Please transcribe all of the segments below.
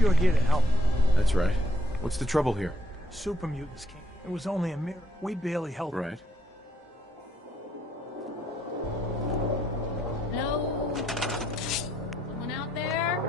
You're here to help. That's right. What's the trouble here? Super mutants came. It was only a mirror. We barely helped. Right. Hello? Someone out there?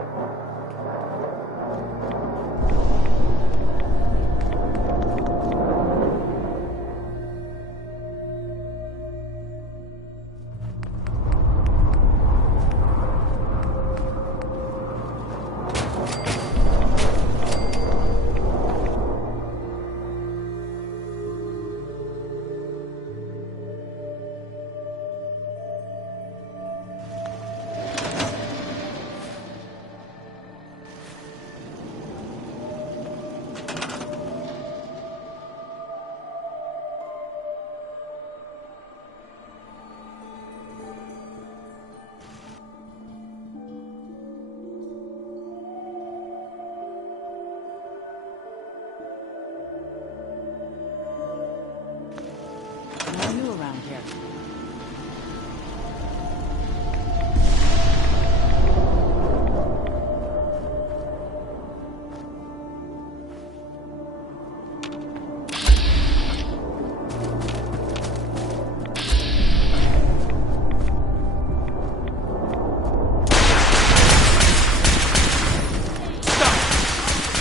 No new around here.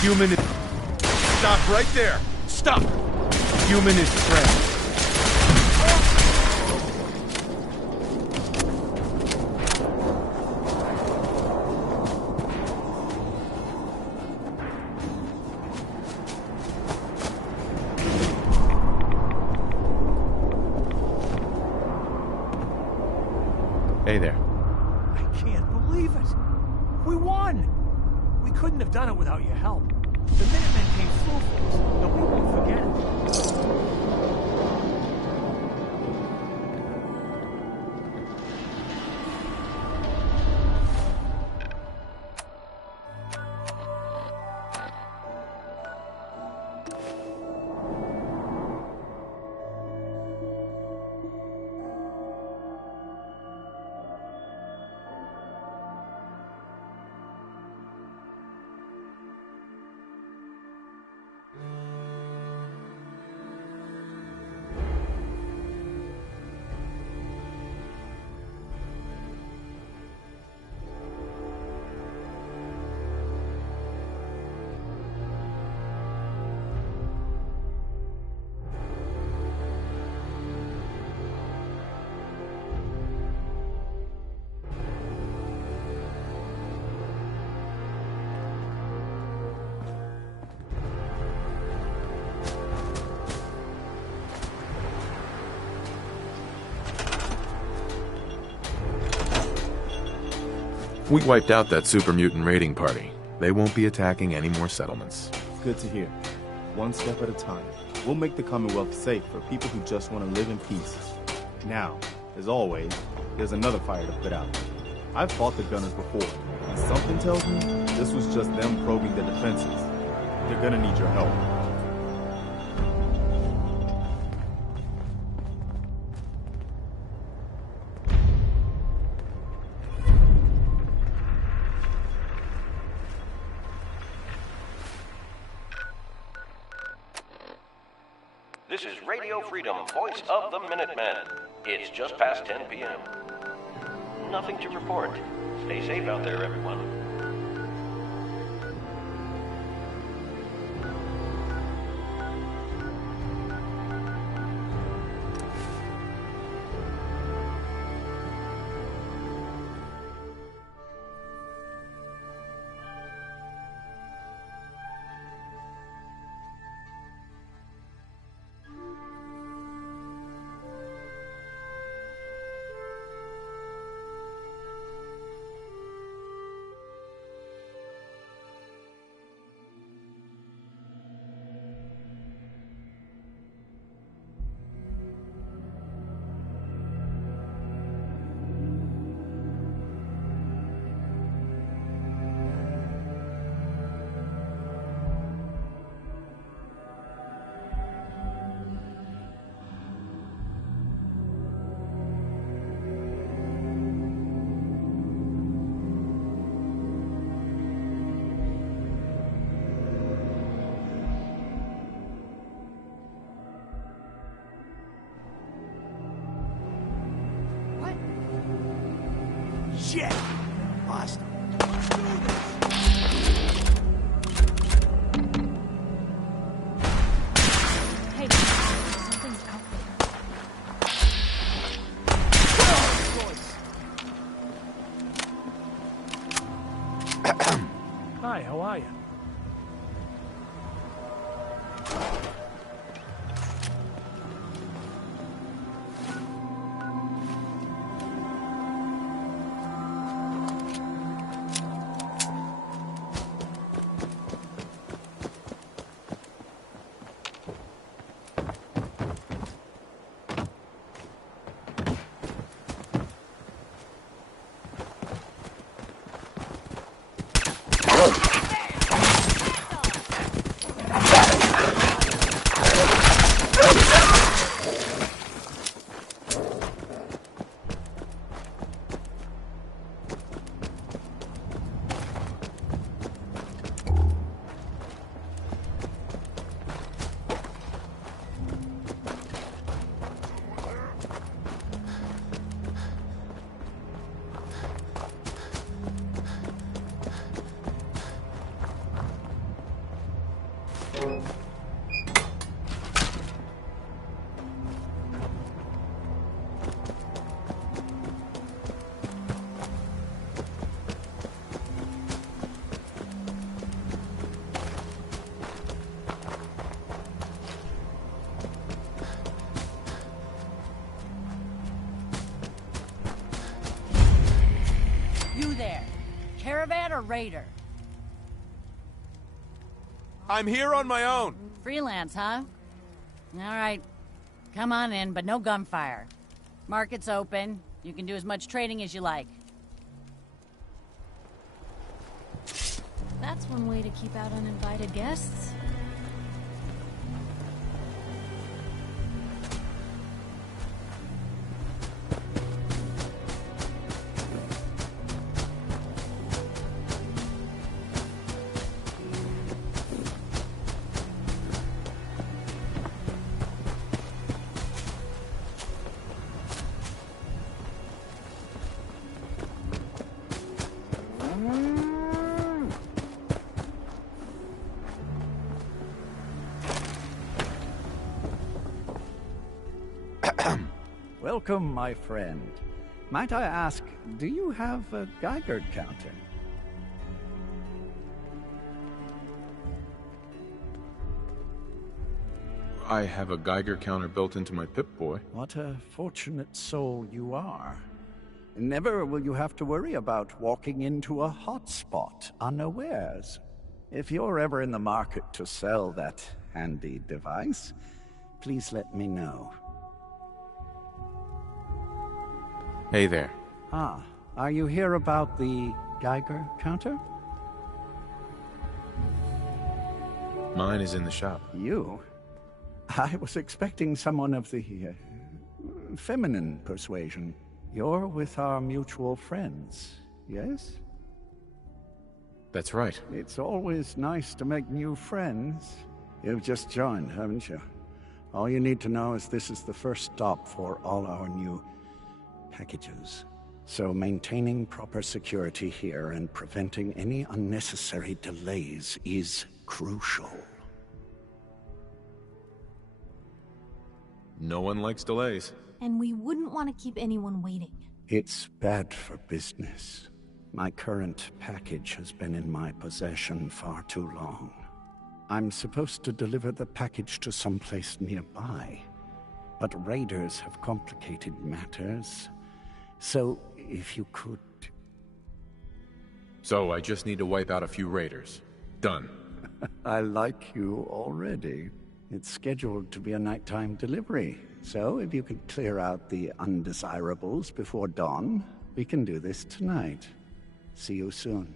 Human is... Stop right there! Stop! Human is trapped. Hey there. I can't believe it. We won. We couldn't have done it without your help. The Minutemen came through for us, and we won't forget it. We wiped out that super mutant raiding party. They won't be attacking any more settlements. Good to hear. One step at a time. We'll make the Commonwealth safe for people who just want to live in peace. Now, as always, there's another fire to put out. I've fought the Gunners before, and something tells me this was just them probing their defenses. They're gonna need your help. This is Radio Freedom, voice of the Minutemen. It's just past 10 p.m. Nothing to report. Stay safe out there, everyone. faster. Hey, something's out there. Hi, how are you? You there. Caravan or raider? I'm here on my own. Freelance, huh? All right. Come on in, but no gunfire. Market's open. You can do as much trading as you like. That's one way to keep out uninvited guests. Welcome, my friend. Might I ask, do you have a Geiger counter? I have a Geiger counter built into my Pip-Boy. What a fortunate soul you are. Never will you have to worry about walking into a hotspot unawares. If you're ever in the market to sell that handy device, please let me know. Hey there. Ah, are you here about the Geiger counter? Mine is in the shop. You? I was expecting someone of the feminine persuasion. You're with our mutual friends, yes? That's right. It's always nice to make new friends. You've just joined, haven't you? All you need to know is this is the first stop for all our new packages. So maintaining proper security here and preventing any unnecessary delays is crucial. No one likes delays. And we wouldn't want to keep anyone waiting. It's bad for business. My current package has been in my possession far too long. I'm supposed to deliver the package to someplace nearby, but raiders have complicated matters. So, if you could... So I just need to wipe out a few raiders. Done. I like you already. It's scheduled to be a nighttime delivery, so if you could clear out the undesirables before dawn, we can do this tonight. See you soon.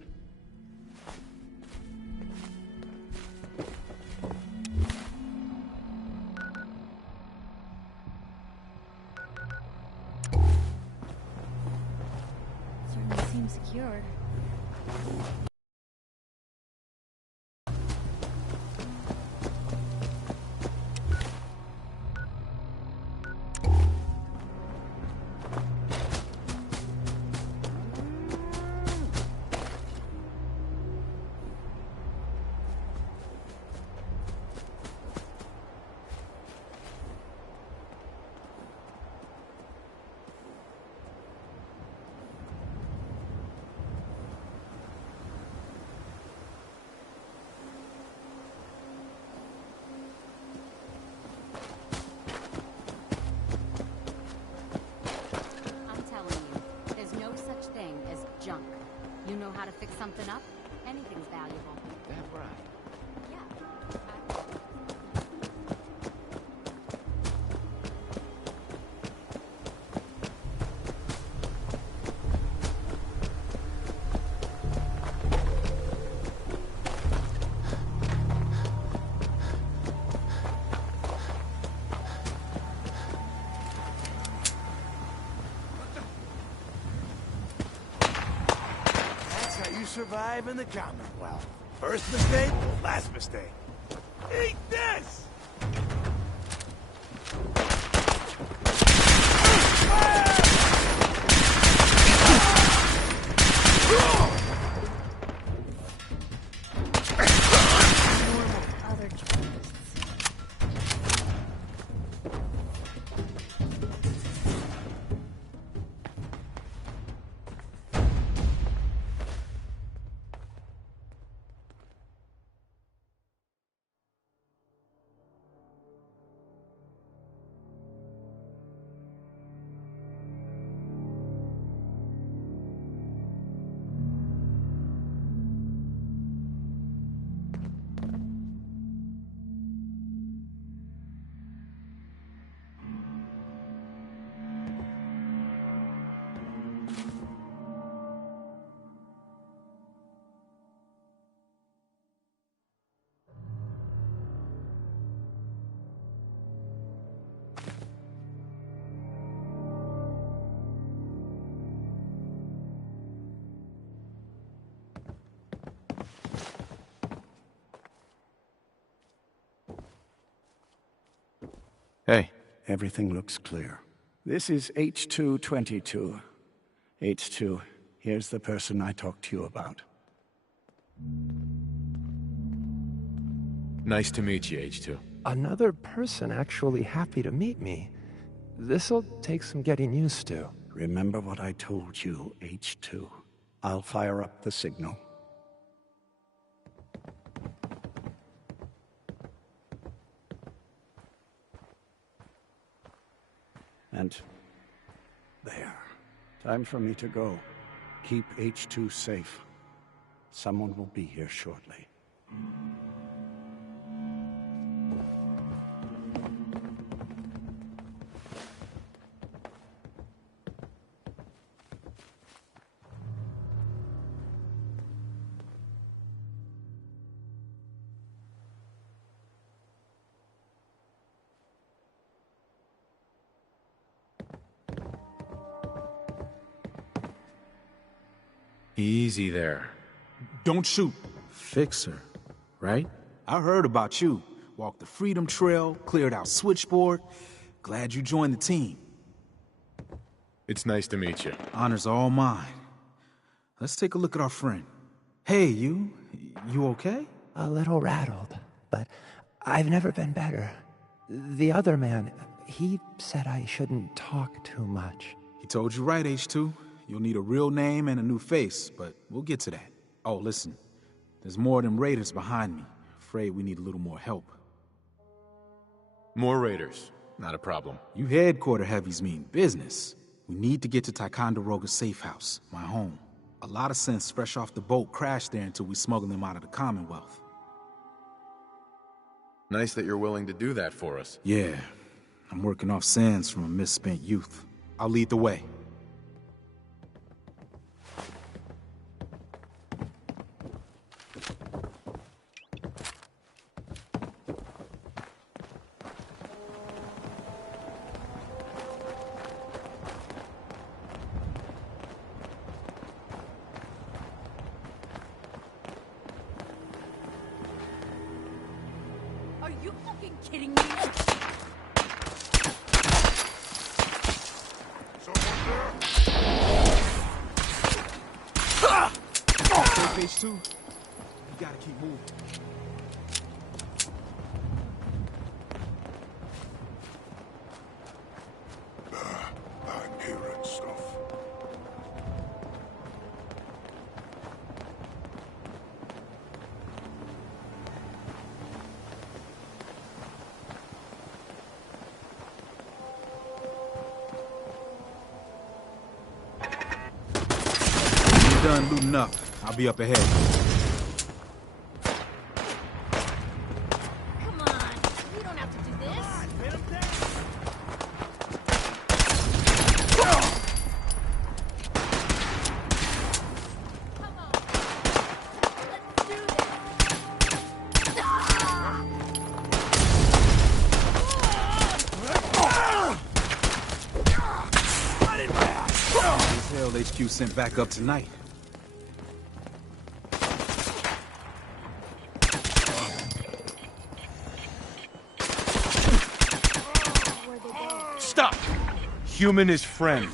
Certainly seems secure. junk. You know how to fix something up? Anything's valuable. That right. Yeah. That's how you survive in the Commonwealth. First mistake, last mistake. Eat this! Other journalists. Hey, Everything looks clear. This is H222. H2, here's the person I talked to you about. nice to meet you, H2. Another person actually happy to meet me. This'll take some getting used to. Remember what I told you, H2. I'll fire up the signal. And there. Time for me to go. Keep H2 safe. Someone will be here shortly. Easy there. Don't shoot. Fixer, right? I heard about you. Walked the Freedom Trail, cleared out Switchboard. Glad you joined the team. It's nice to meet you. Honor's all mine. Let's take a look at our friend. Hey, you okay? A little rattled, but I've never been better. The other man, he said I shouldn't talk too much. He told you right, H2. You'll need a real name and a new face, but we'll get to that. Oh, listen. There's more of them raiders behind me. Afraid we need a little more help. More raiders. Not a problem. You headquarter heavies mean business. We need to get to Ticonderoga's safe house, my home. A lot of synths fresh off the boat crashed there until we smuggled them out of the Commonwealth. Nice that you're willing to do that for us. Yeah, I'm working off sands from a misspent youth. I'll lead the way. Are you fucking kidding me? Page 2, you gotta keep moving. I'm hearing stuff. done looting up, I'll be up ahead. Come on, we don't have to do this. Hell, HQ sent back up tonight. Stop! Human is friend.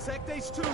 Sect H2.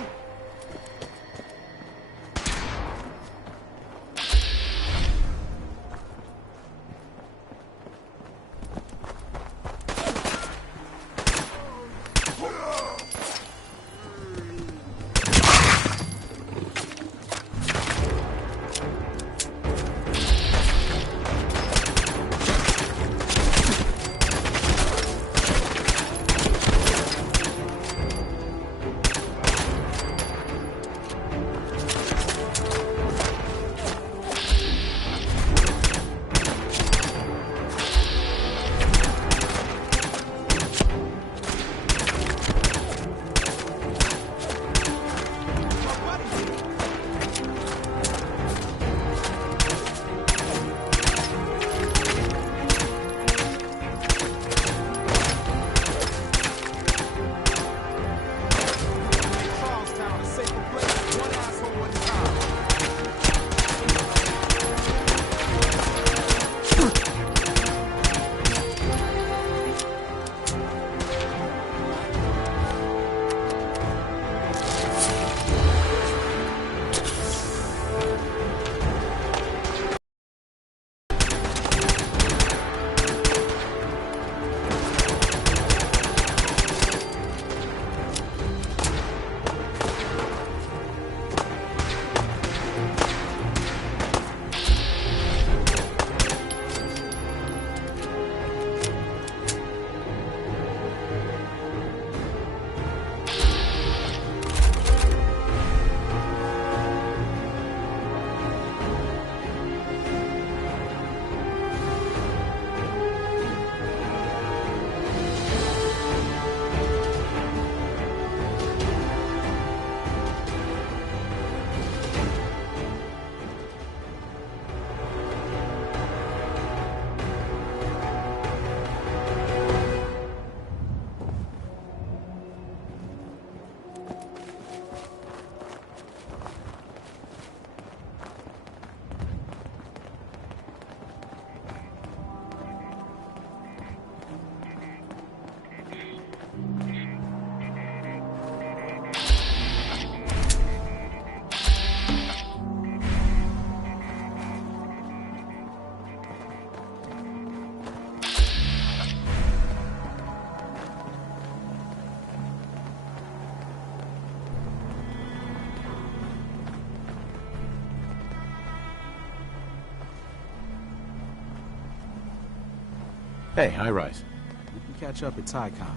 Hey, High Rise. We can catch up at Tycon.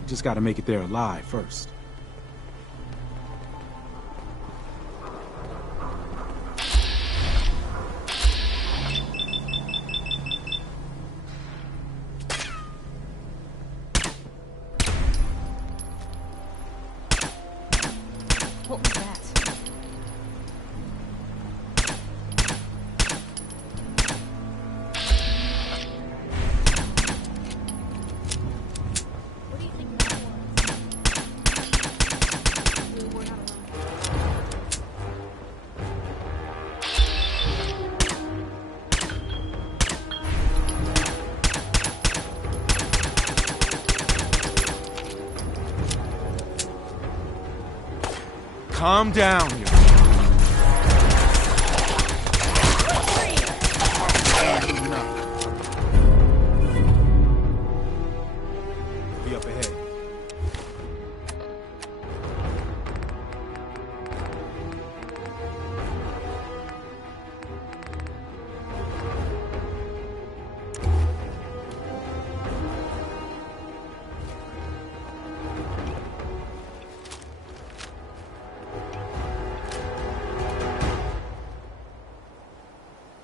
We just gotta make it there alive first. What was that? What do you think that was? We're not alone. Calm down, you. Be up ahead.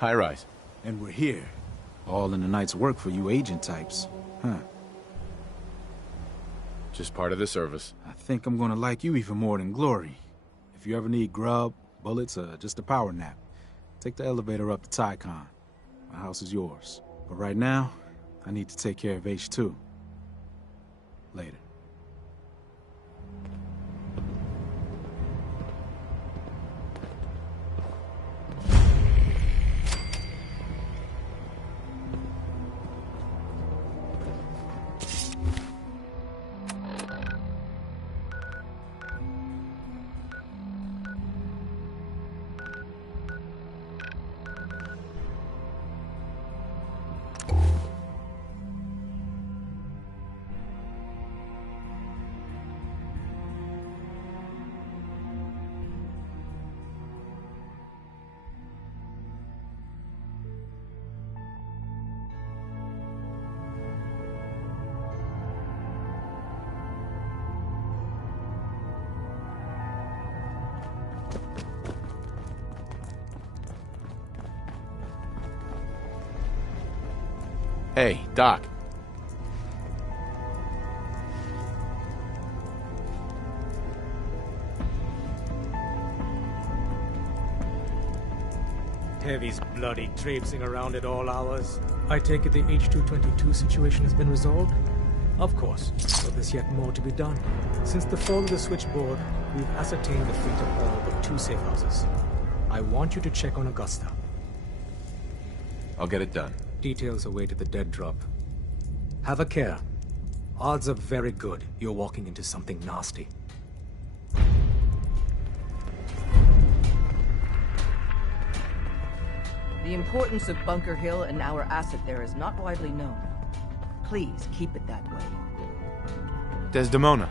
High rise. And we're here. All in the night's work for you agent types. Huh. Just part of the service. I think I'm gonna like you even more than Glory. If you ever need grub, bullets, or just a power nap, take the elevator up to Tycon. My house is yours. But right now, I need to take care of H2. Later. Hey, Doc. Heavy's bloody traipsing around at all hours. I take it the H-222 situation has been resolved? Of course, but there's yet more to be done. Since the fall of the switchboard, we've ascertained the fate of all but 2 safe houses. I want you to check on Augusta. I'll get it done. Details await at the dead drop. Have a care. Odds are very good you're walking into something nasty. The importance of Bunker Hill and our asset there is not widely known. Please keep it that way. Desdemona.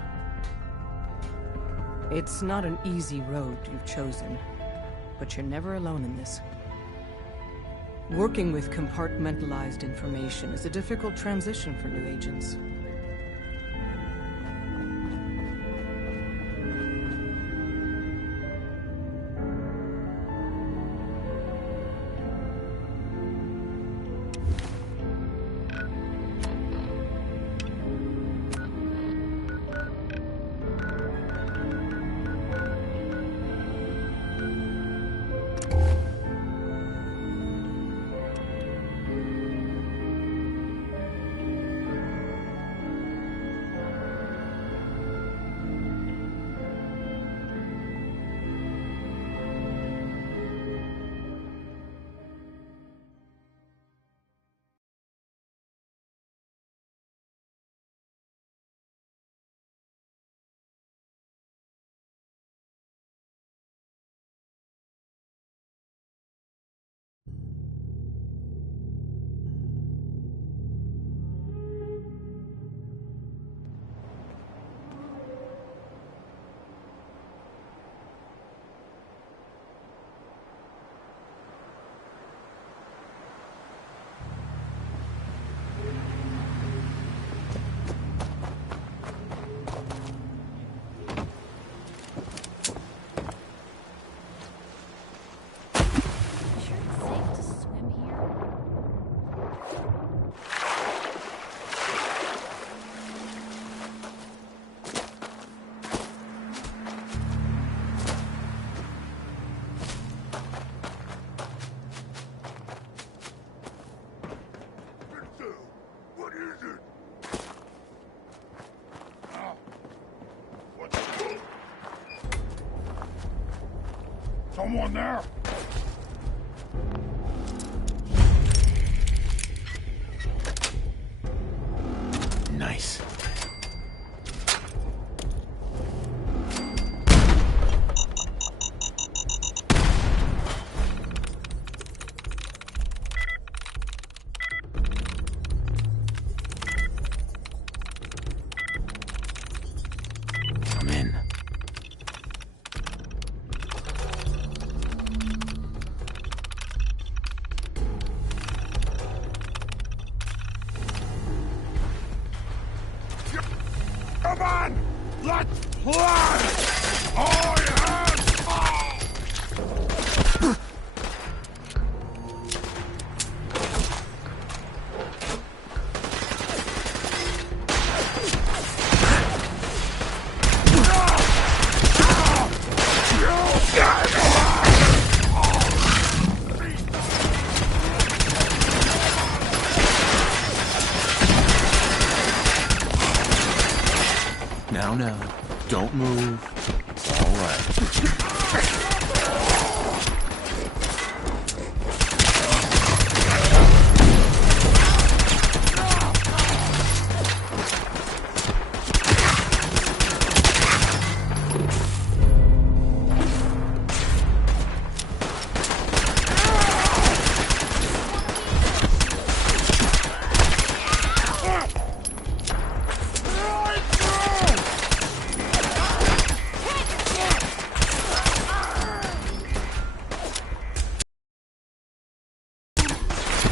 It's not an easy road you've chosen, but you're never alone in this. Working with compartmentalized information is a difficult transition for new agents. Someone there! Nice. Come in. Come on! Let's play! Oh, yes! Oh! Now, don't move. It's all right.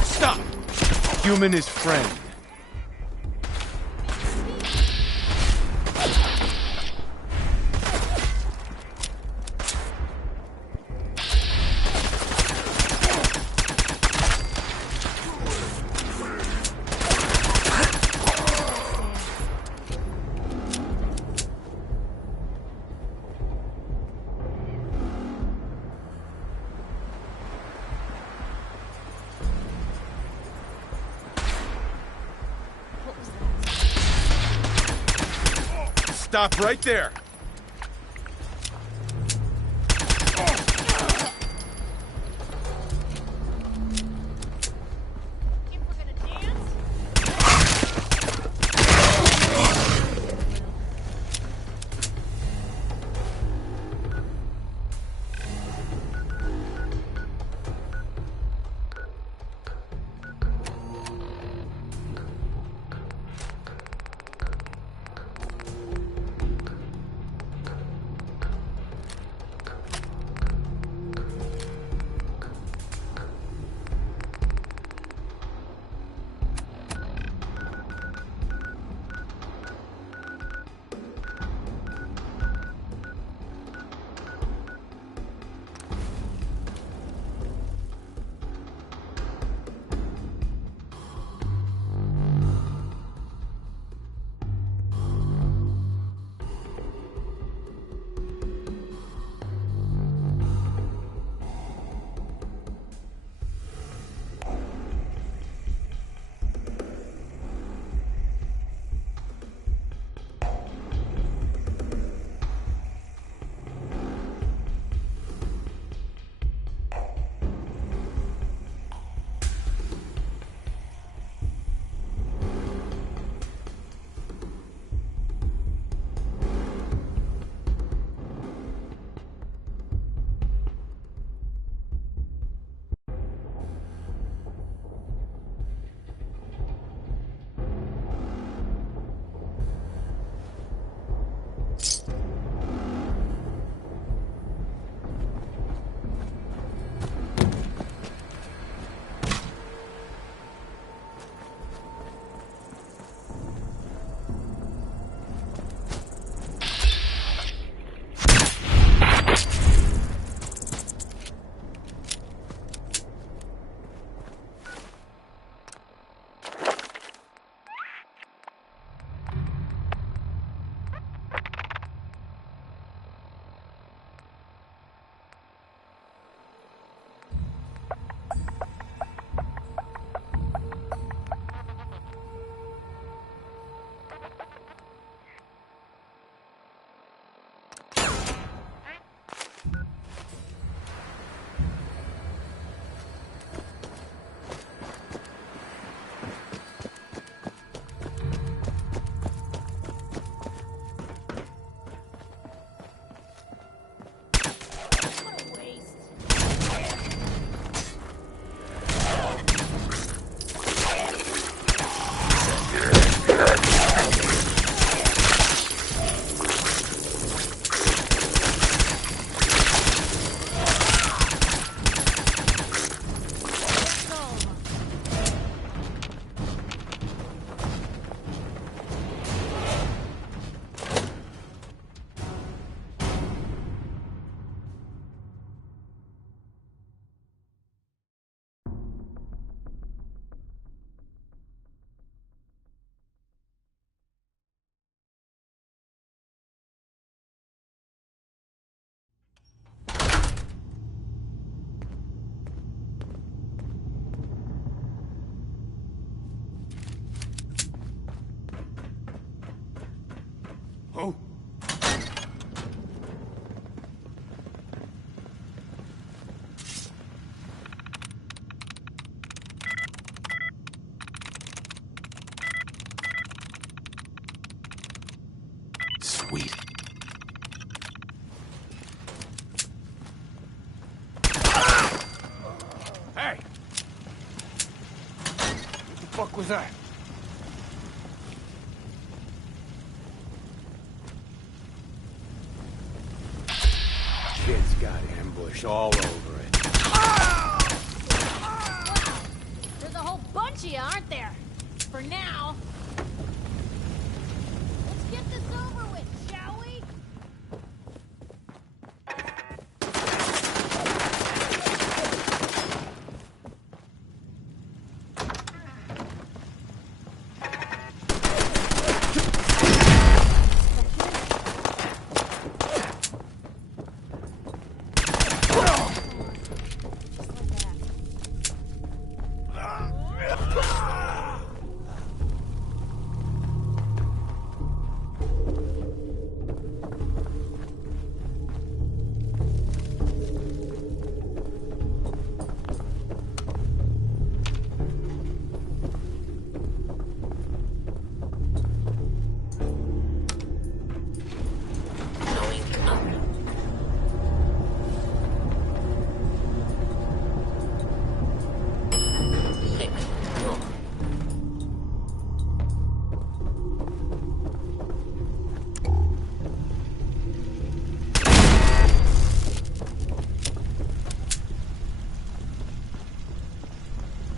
Stop! Human is friend. Stop right there! was that? Kid's got ambush all over it. There's a whole bunch of you, aren't there? For now. Let's get this over with, shall we?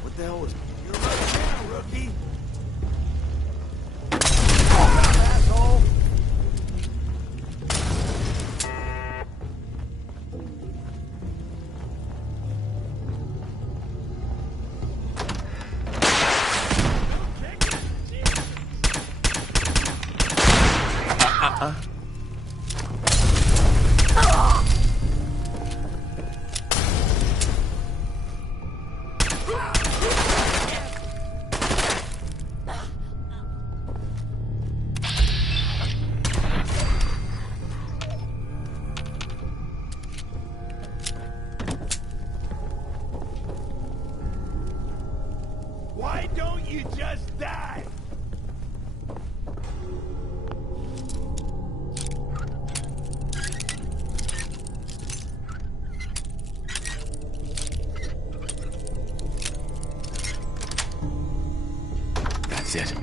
What the hell was... You're right now, rookie! Asshole! Why don't you just die? That's it.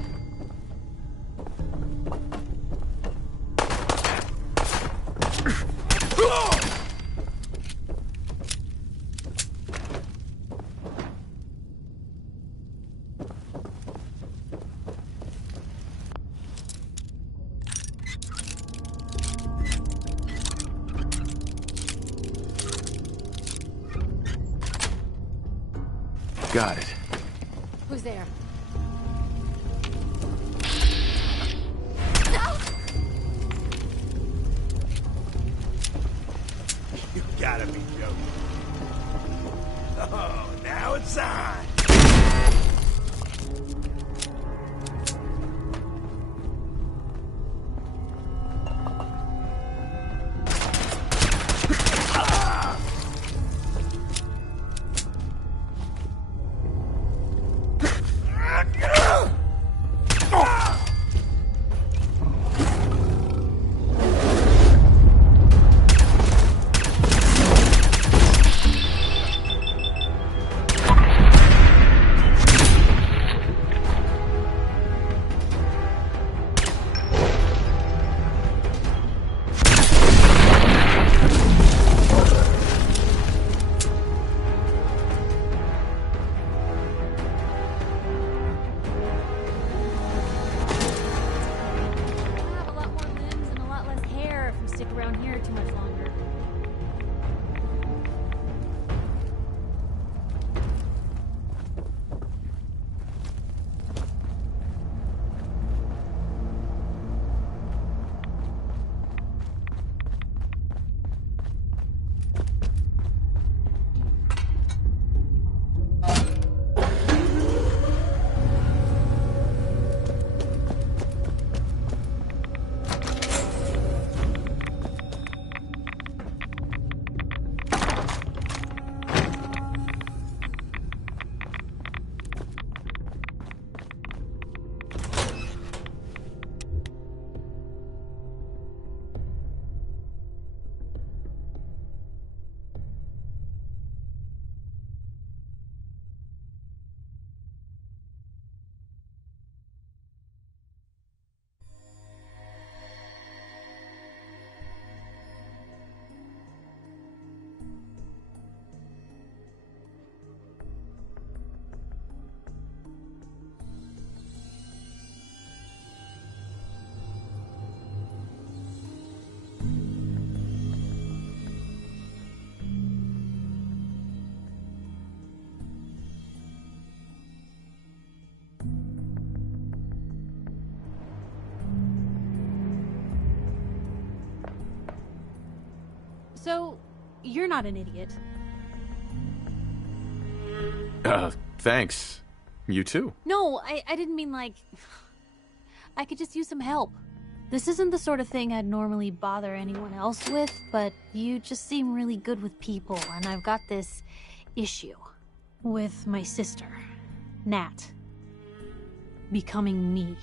Got it. Who's there? You gotta be joking. Oh, now it's on! So, you're not an idiot. Thanks. You too. No, I didn't mean like... I could just use some help. This isn't the sort of thing I'd normally bother anyone else with, but you just seem really good with people, and I've got this issue with my sister, Nat, becoming me.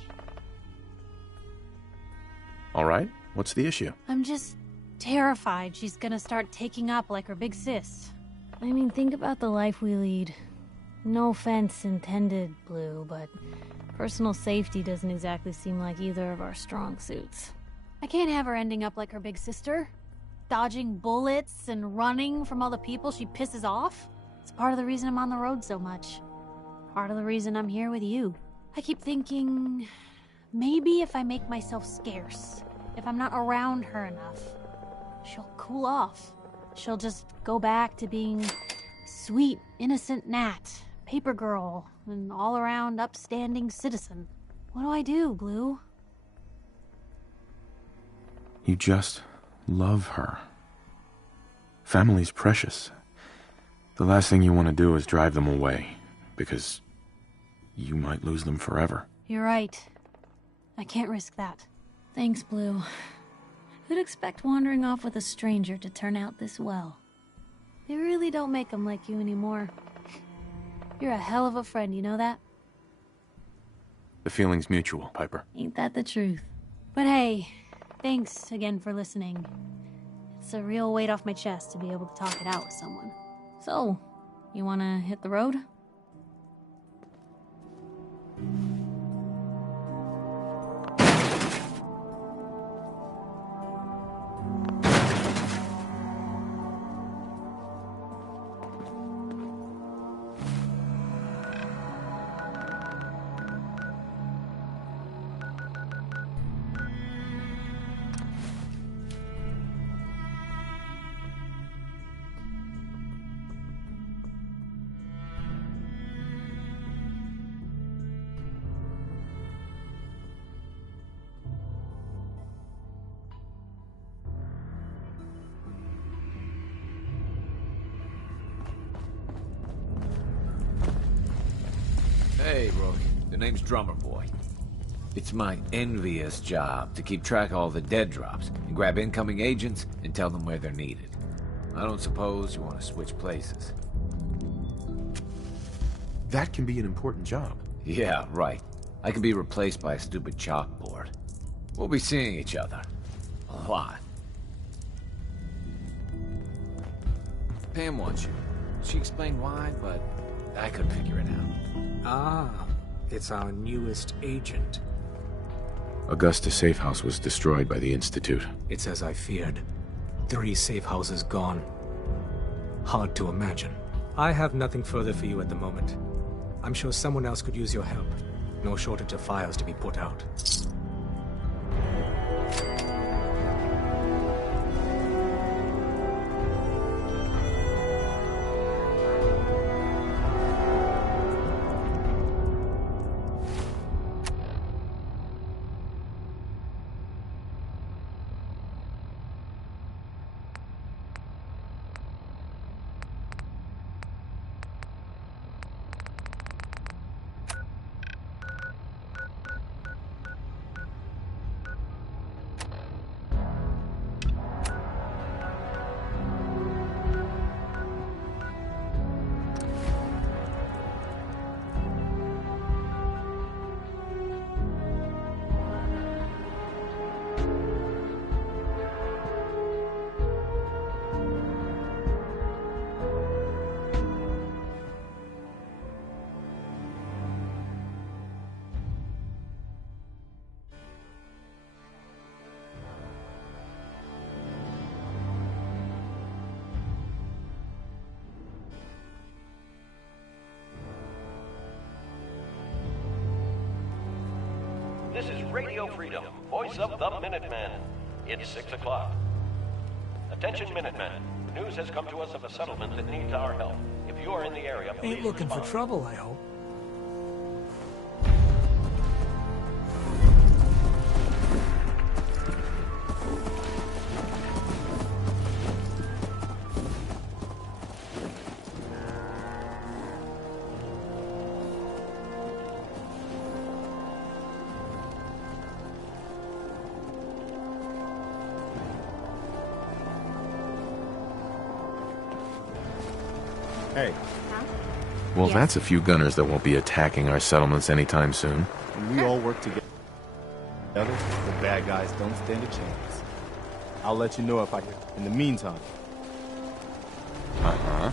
All right. What's the issue? I'm just terrified she's gonna start taking up like her big sis. I mean, think about the life we lead. No offense intended, Blue, but personal safety doesn't exactly seem like either of our strong suits. I can't have her ending up like her big sister, dodging bullets and running from all the people she pisses off. It's part of the reason I'm on the road so much. Part of the reason I'm here with you. I keep thinking, maybe if I make myself scarce, if I'm not around her enough, she'll cool off. She'll just go back to being sweet, innocent Nat, paper girl, an all-around upstanding citizen. What do I do, Blue? You just love her. Family's precious. The last thing you want to do is drive them away, because you might lose them forever. You're right. I can't risk that. Thanks, Blue. Who'd expect wandering off with a stranger to turn out this well? They really don't make them like you anymore. You're a hell of a friend, you know that? The feeling's mutual, Piper. Ain't that the truth? But hey, thanks again for listening. It's a real weight off my chest to be able to talk it out with someone. So, you wanna hit the road? Hey, Rook. The name's Drummer Boy. It's my envious job to keep track of all the dead drops and grab incoming agents and tell them where they're needed. I don't suppose you want to switch places. That can be an important job. Yeah, right. I could be replaced by a stupid chalkboard. We'll be seeing each other. A lot. Pam wants you. She explained why, but I couldn't figure it out. Ah, it's our newest agent. Augusta safe house was destroyed by the Institute. It's as I feared. 3 safe houses gone. Hard to imagine. I have nothing further for you at the moment. I'm sure someone else could use your help. No shortage of fires to be put out. This is Radio Freedom, voice of the Minutemen. It's 6 o'clock. Attention, Minutemen. News has come to us of a settlement that needs our help. If you're in the area, please Ain't looking for respond. trouble, I hope. Hey. Huh? Well, Yes. that's a few gunners that won't be attacking our settlements anytime soon. When we all work together, the bad guys don't stand a chance. I'll let you know if I hear. In the meantime. Uh-huh.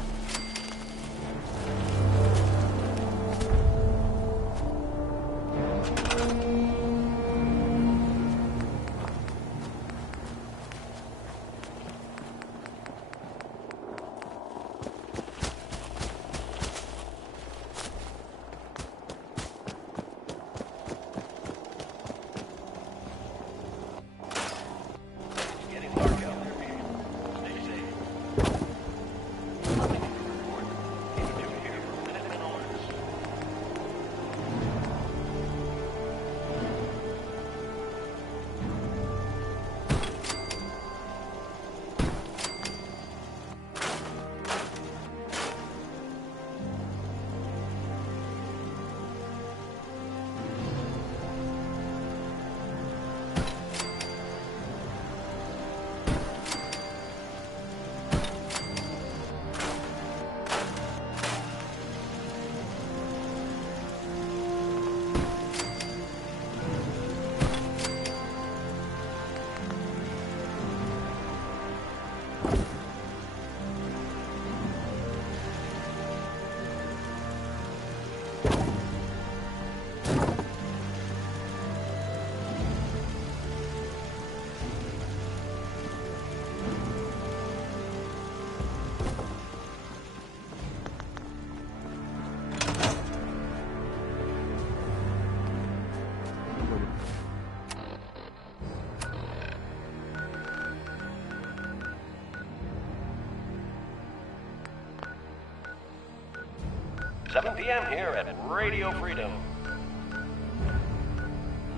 Seven p.m. here at Radio Freedom.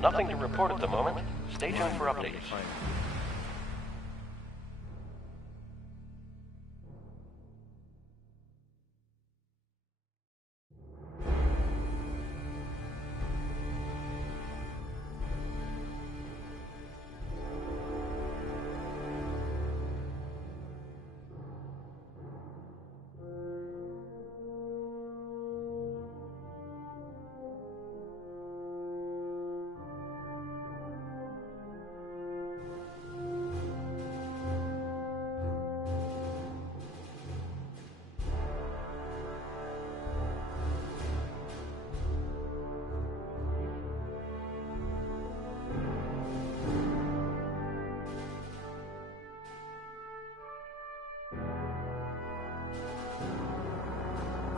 Nothing to report at the moment. Stay tuned for updates.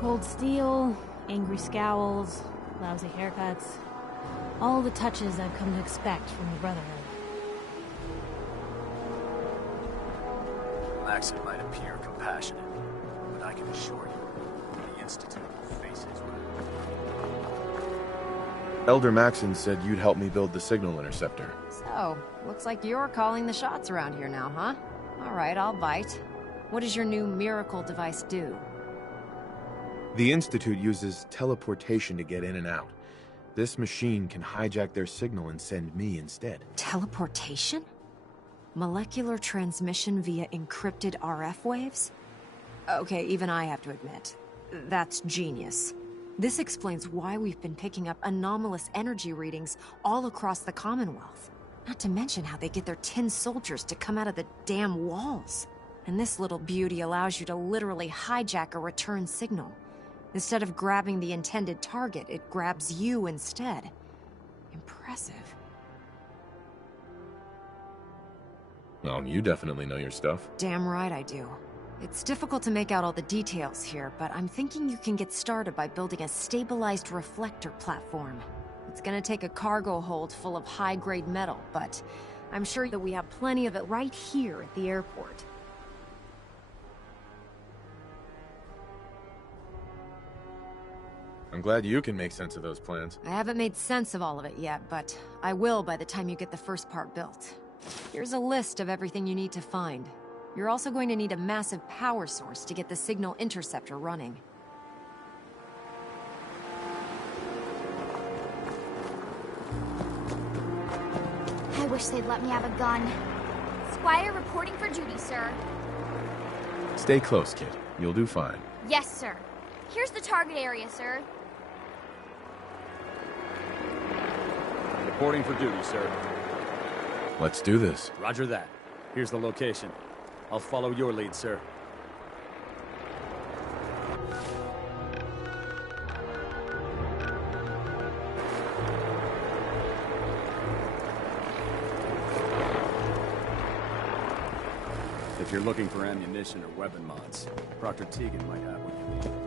Cold steel, angry scowls, lousy haircuts. All the touches I've come to expect from the Brotherhood. Maxon might appear compassionate, but I can assure you, the Institute faces Elder Maxon said you'd help me build the signal interceptor. So, looks like you're calling the shots around here now, huh? All right, I'll bite. What does your new miracle device do? The Institute uses teleportation to get in and out. This machine can hijack their signal and send me instead. Teleportation? Molecular transmission via encrypted RF waves? Okay, even I have to admit, that's genius. This explains why we've been picking up anomalous energy readings all across the Commonwealth. Not to mention how they get their tin soldiers to come out of the damn walls. And this little beauty allows you to literally hijack a return signal. Instead of grabbing the intended target, it grabs you instead. Impressive. Well, you definitely know your stuff. Damn right I do. It's difficult to make out all the details here, but I'm thinking you can get started by building a stabilized reflector platform. It's gonna take a cargo hold full of high-grade metal, but I'm sure that we have plenty of it right here at the airport. I'm glad you can make sense of those plans. I haven't made sense of all of it yet, but I will by the time you get the first part built. Here's a list of everything you need to find. You're also going to need a massive power source to get the signal interceptor running. I wish they'd let me have a gun. Squire reporting for duty, sir. Stay close, kid. You'll do fine. Yes, sir. Here's the target area, sir. Reporting for duty, sir. Let's do this. Roger that. Here's the location. I'll follow your lead, sir. If you're looking for ammunition or weapon mods, Proctor Teagan might have what you need.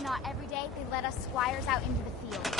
Not every day they let us squires out into the field.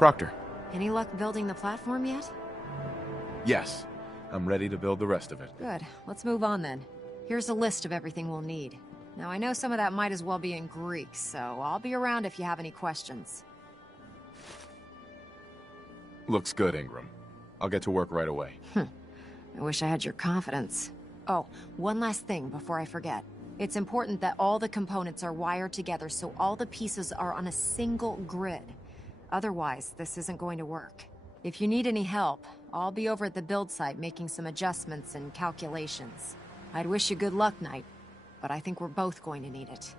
Proctor. Any luck building the platform yet? Yes. I'm ready to build the rest of it. Good. Let's move on then. Here's a list of everything we'll need. Now, I know some of that might as well be in Greek, so I'll be around if you have any questions. Looks good, Ingram. I'll get to work right away. I wish I had your confidence. Oh, one last thing before I forget. It's important that all the components are wired together so all the pieces are on a single grid. Otherwise, this isn't going to work. If you need any help, I'll be over at the build site making some adjustments and calculations. I'd wish you good luck, Knight, but I think we're both going to need it.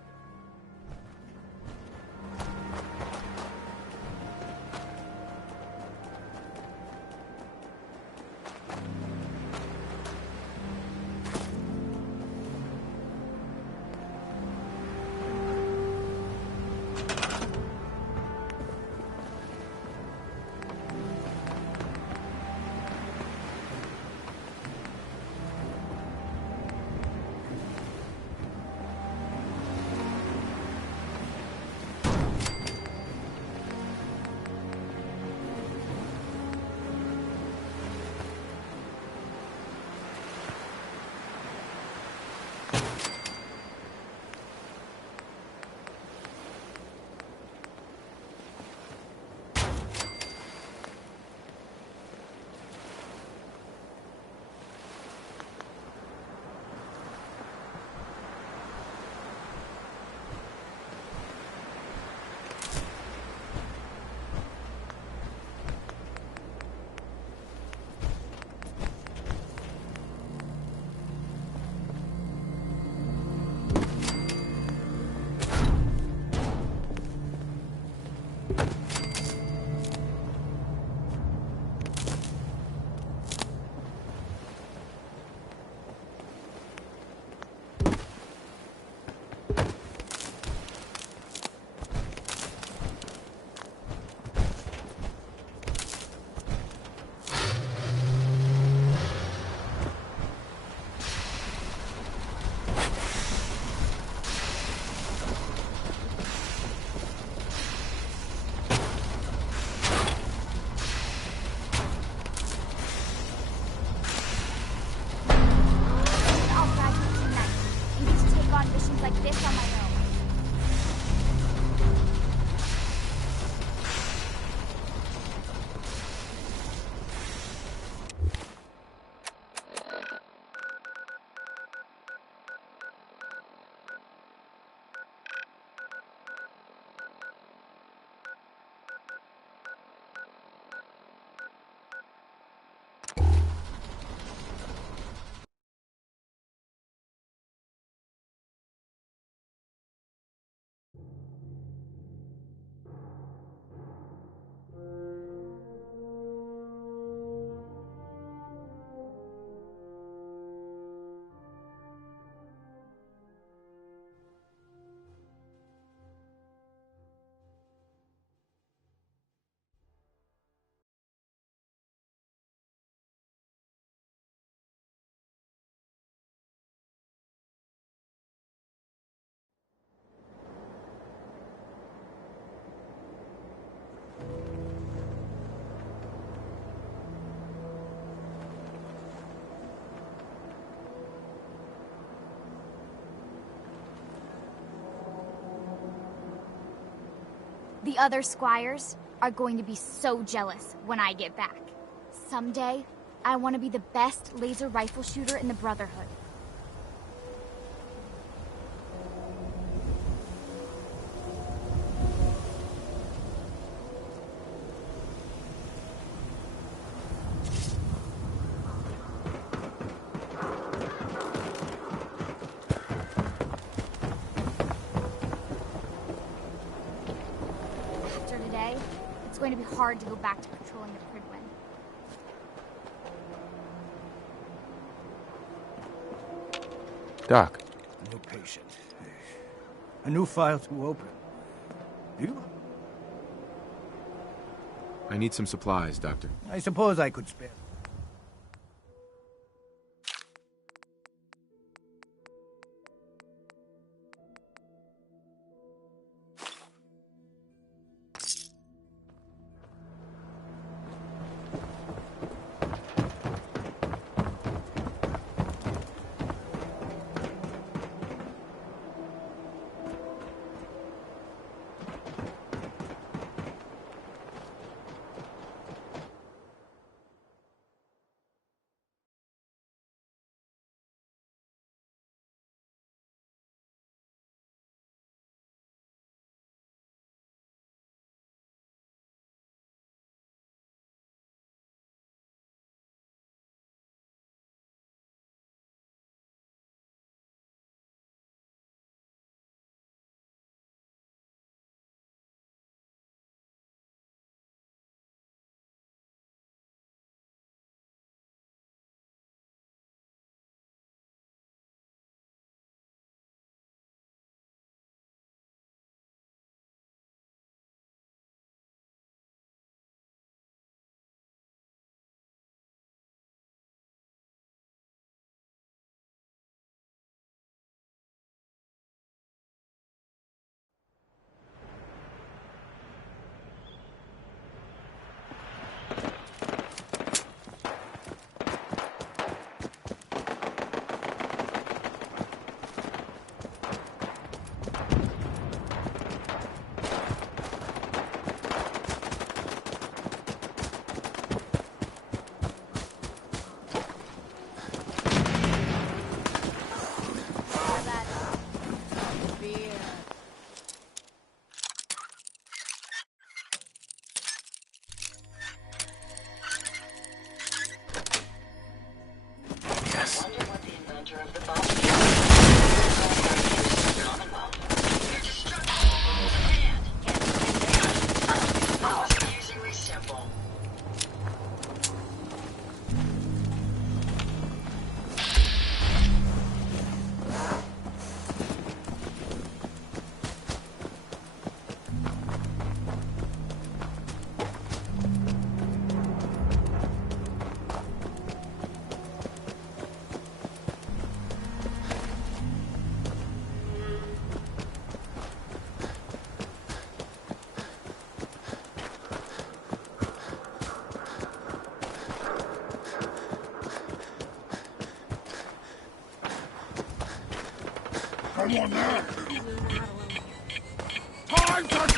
The other squires are going to be so jealous when I get back. Someday, I want to be the best laser rifle shooter in the Brotherhood. After today, it's going to be hard to go back to patrolling the Prydwen. Doc. A new patient. A new file to open. You? I need some supplies, Doctor. I suppose I could spare. Come on now! Time to...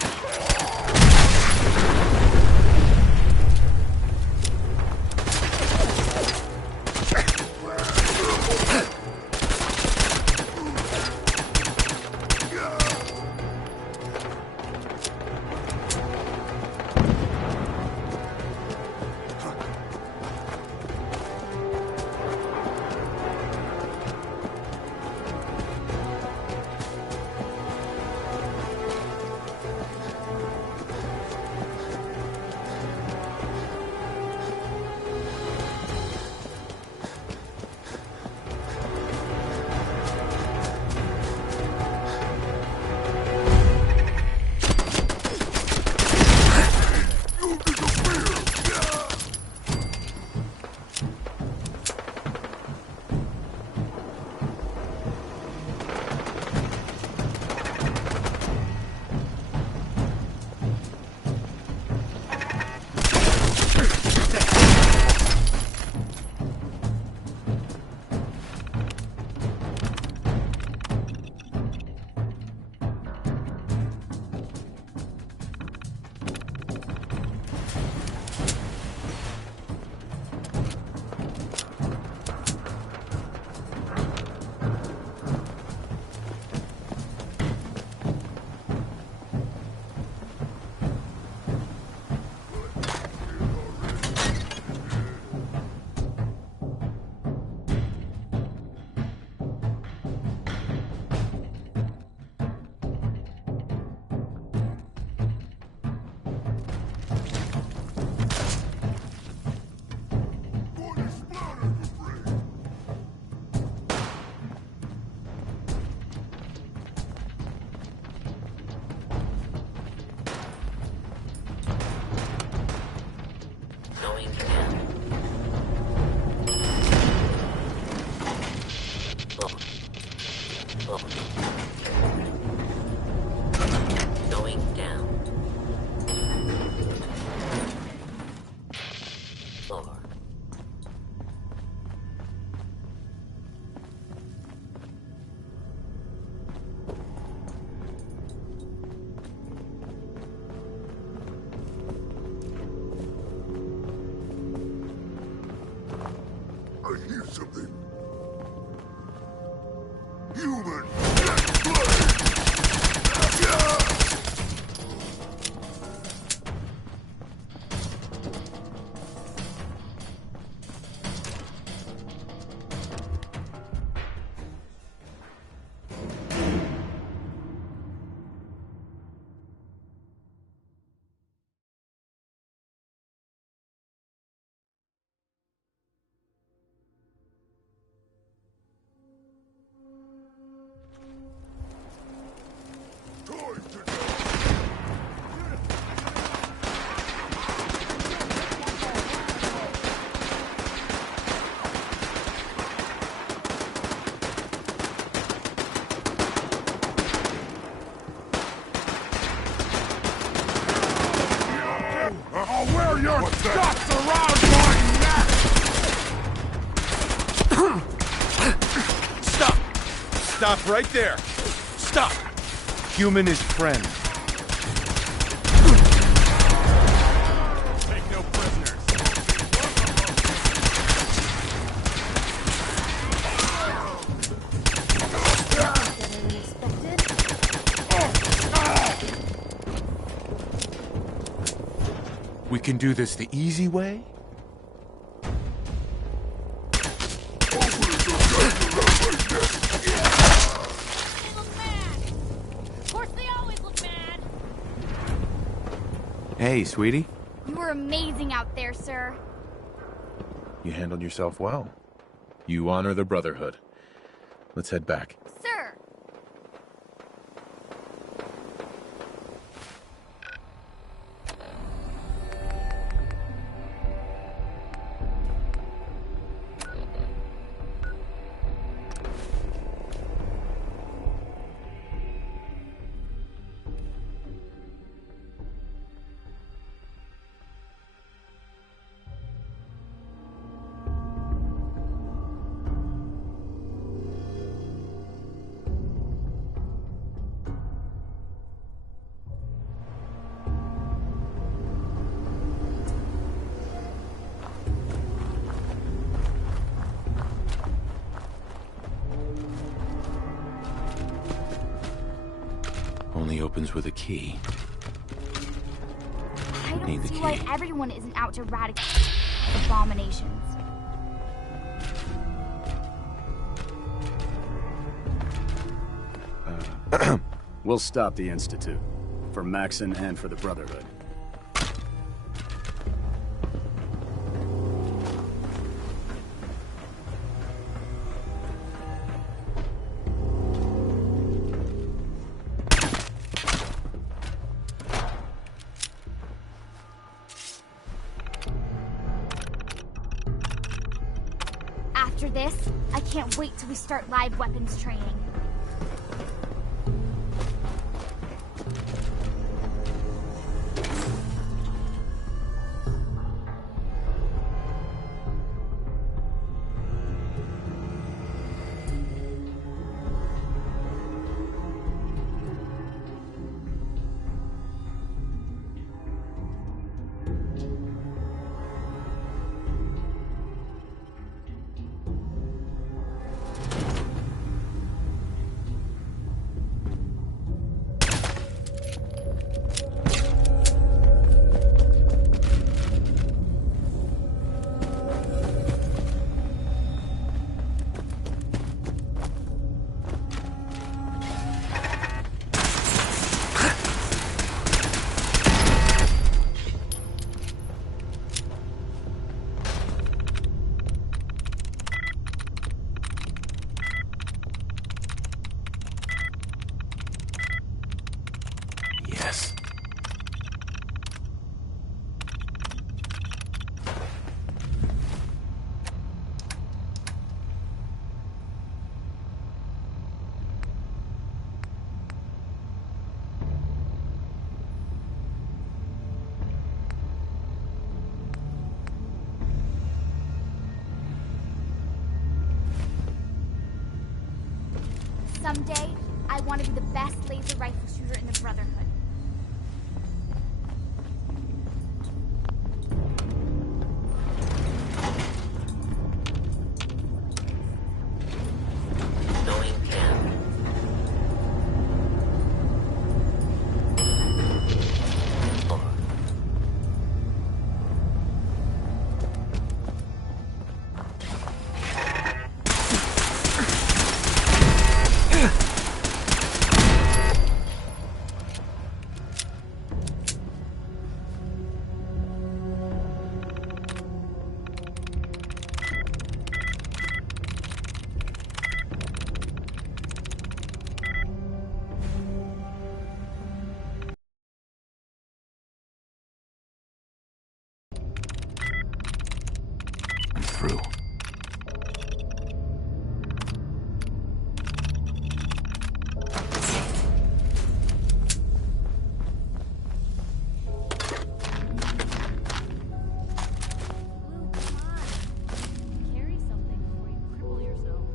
Stop right there! Stop! Human is friend. Take no prisoners. We can do this the easy way. Hey, sweetie. You were amazing out there, sir. You handled yourself well. You honor the Brotherhood. Let's head back. Sir! Only opens with a key. I don't Need the see key. why everyone isn't out to eradicate abominations. We'll stop the Institute. For Maxon and for the Brotherhood. After this, I can't wait till we start live weapons training. Yes. Someday, I want to be the best laser rifle shooter in the Brotherhood. I'm through. Carry something before you cripple yourself.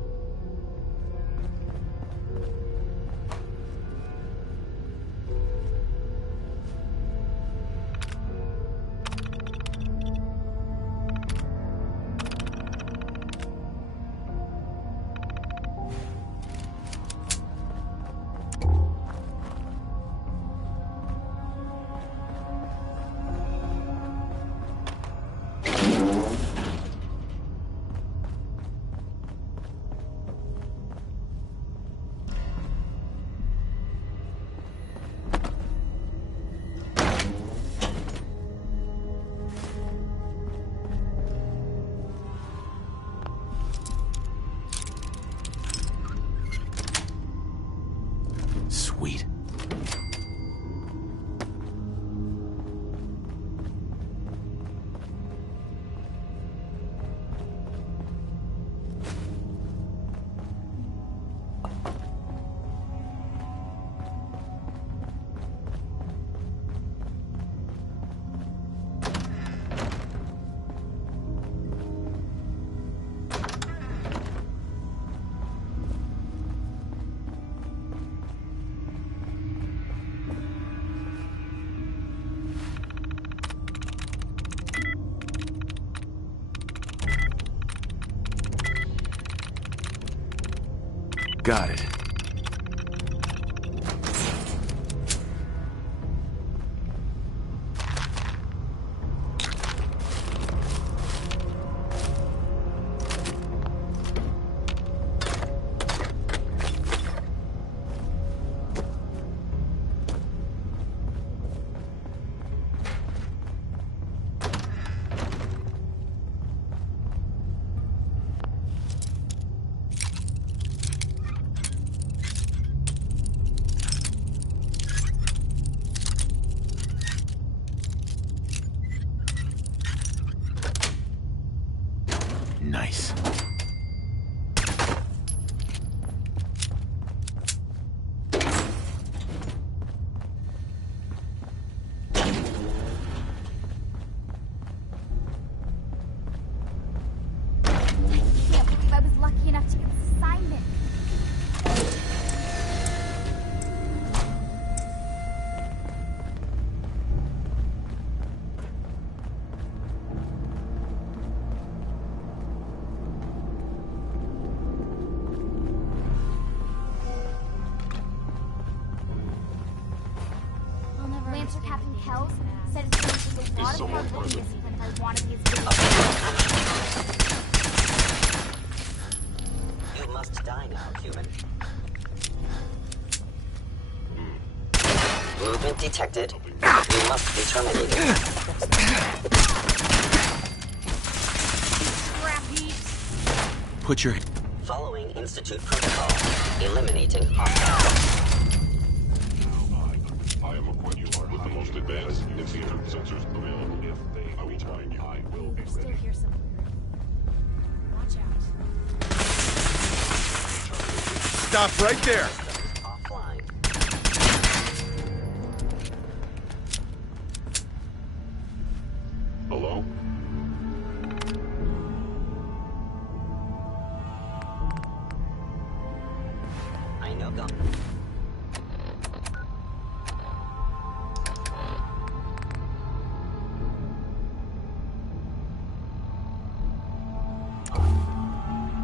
Got it. Nice. Can't believe I was lucky enough to get this assignment. Lancer Captain Kells said it's going to take a lot of hard work discipline if I want to be as good as You must die now, human. Movement detected. You must be terminated. Put your... Following Institute protocol. Eliminating hostiles. I am acquainted with the most advanced Institute sensors available. If they will find you, I will be ready. Watch out. Stop right there! Hello? I know God.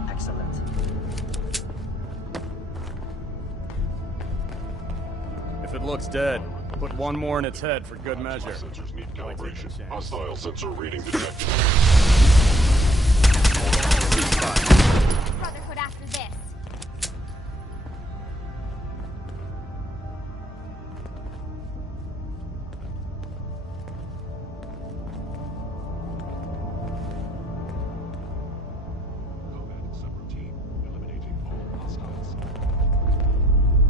Excellent. If it looks dead, put one more in its head for good measure. Sensors need calibration. Hostile sensor reading detected. Brotherhood after this.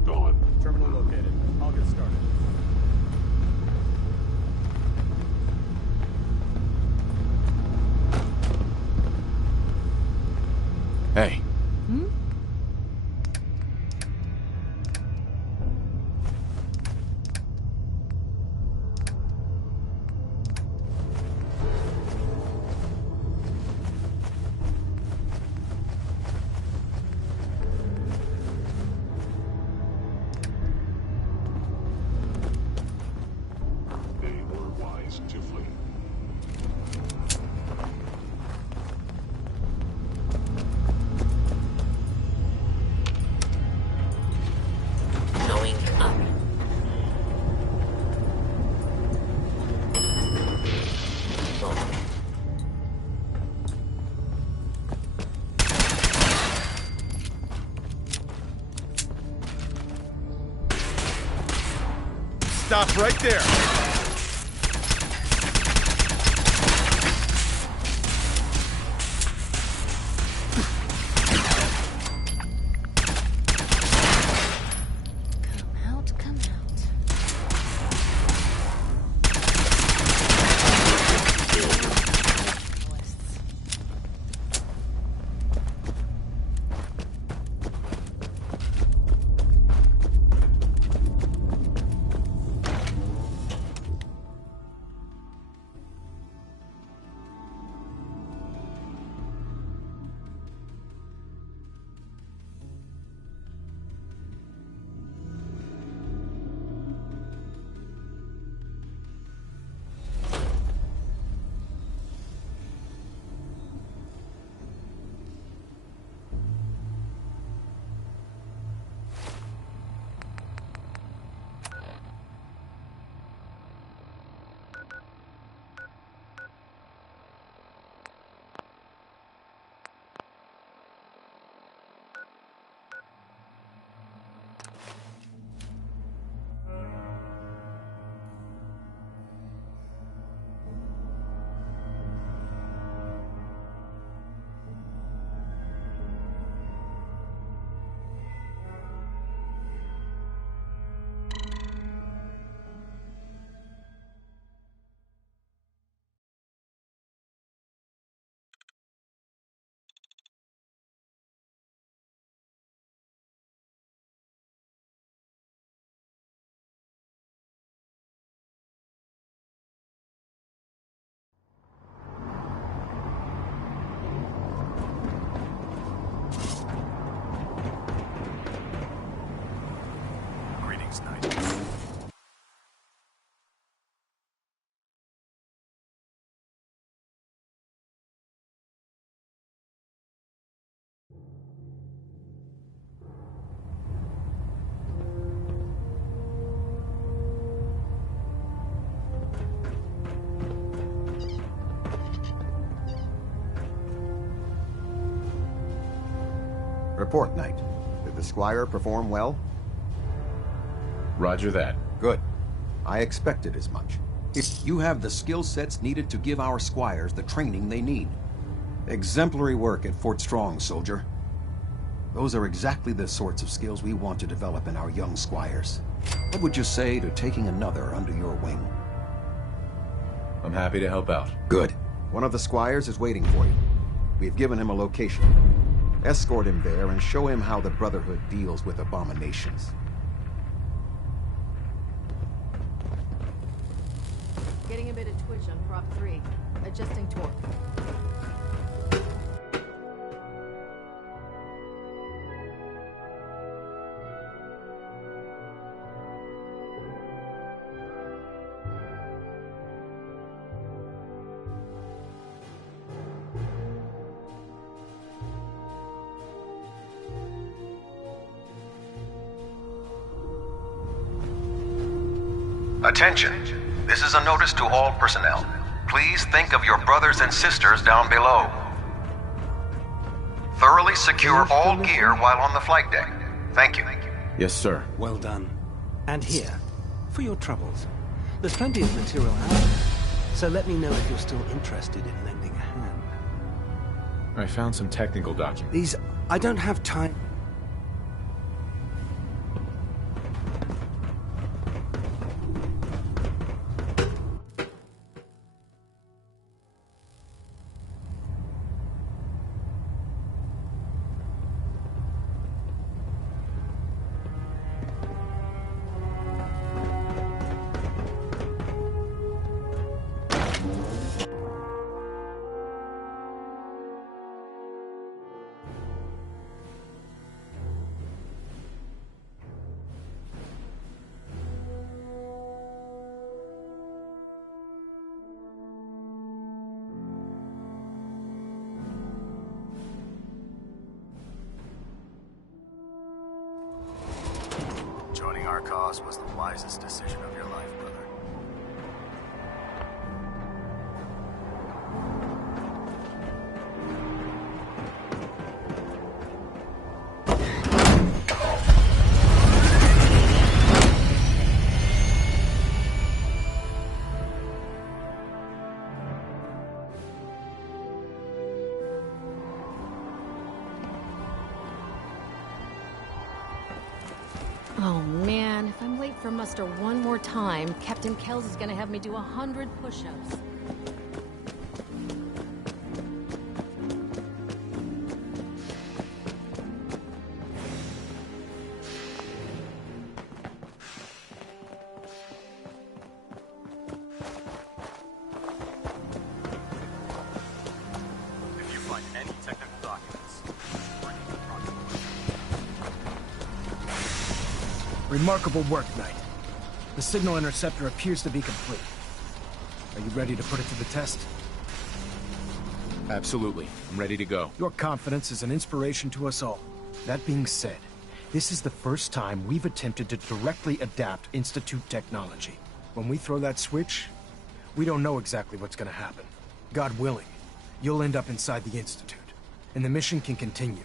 Gone. Terminal located. I'll get started. Hey. They were wise to flee. Going up. Stop right there! Come out. Report, Knight. Did the Squire perform well? Roger that. Good. I expected as much. If you have the skill sets needed to give our Squires the training they need. Exemplary work at Fort Strong, soldier. Those are exactly the sorts of skills we want to develop in our young Squires. What would you say to taking another under your wing? I'm happy to help out. Good. One of the Squires is waiting for you. We've given him a location. Escort him there and show him how the Brotherhood deals with abominations. Getting a bit of twitch on prop 3. Adjusting torque. Attention. This is a notice to all personnel. Please think of your brothers and sisters down below. Thoroughly secure all gear while on the flight deck. Thank you. Yes, sir. Well done. And here, for your troubles. There's plenty of material out there, so let me know if you're still interested in lending a hand. I found some technical documents. These... I don't have time... Joining our cause was the wisest decision of your life, brother. Oh man, if I'm late for muster one more time, Captain Kells is gonna have me do 100 push-ups. If you find any technical documents, bring them to Project. Remarkable work, Knight. The signal interceptor appears to be complete. Are you ready to put it to the test? Absolutely. I'm ready to go. Your confidence is an inspiration to us all. That being said, this is the first time we've attempted to directly adapt Institute technology. When we throw that switch, We don't know exactly what's gonna happen. God willing, you'll end up inside the Institute, and the mission can continue.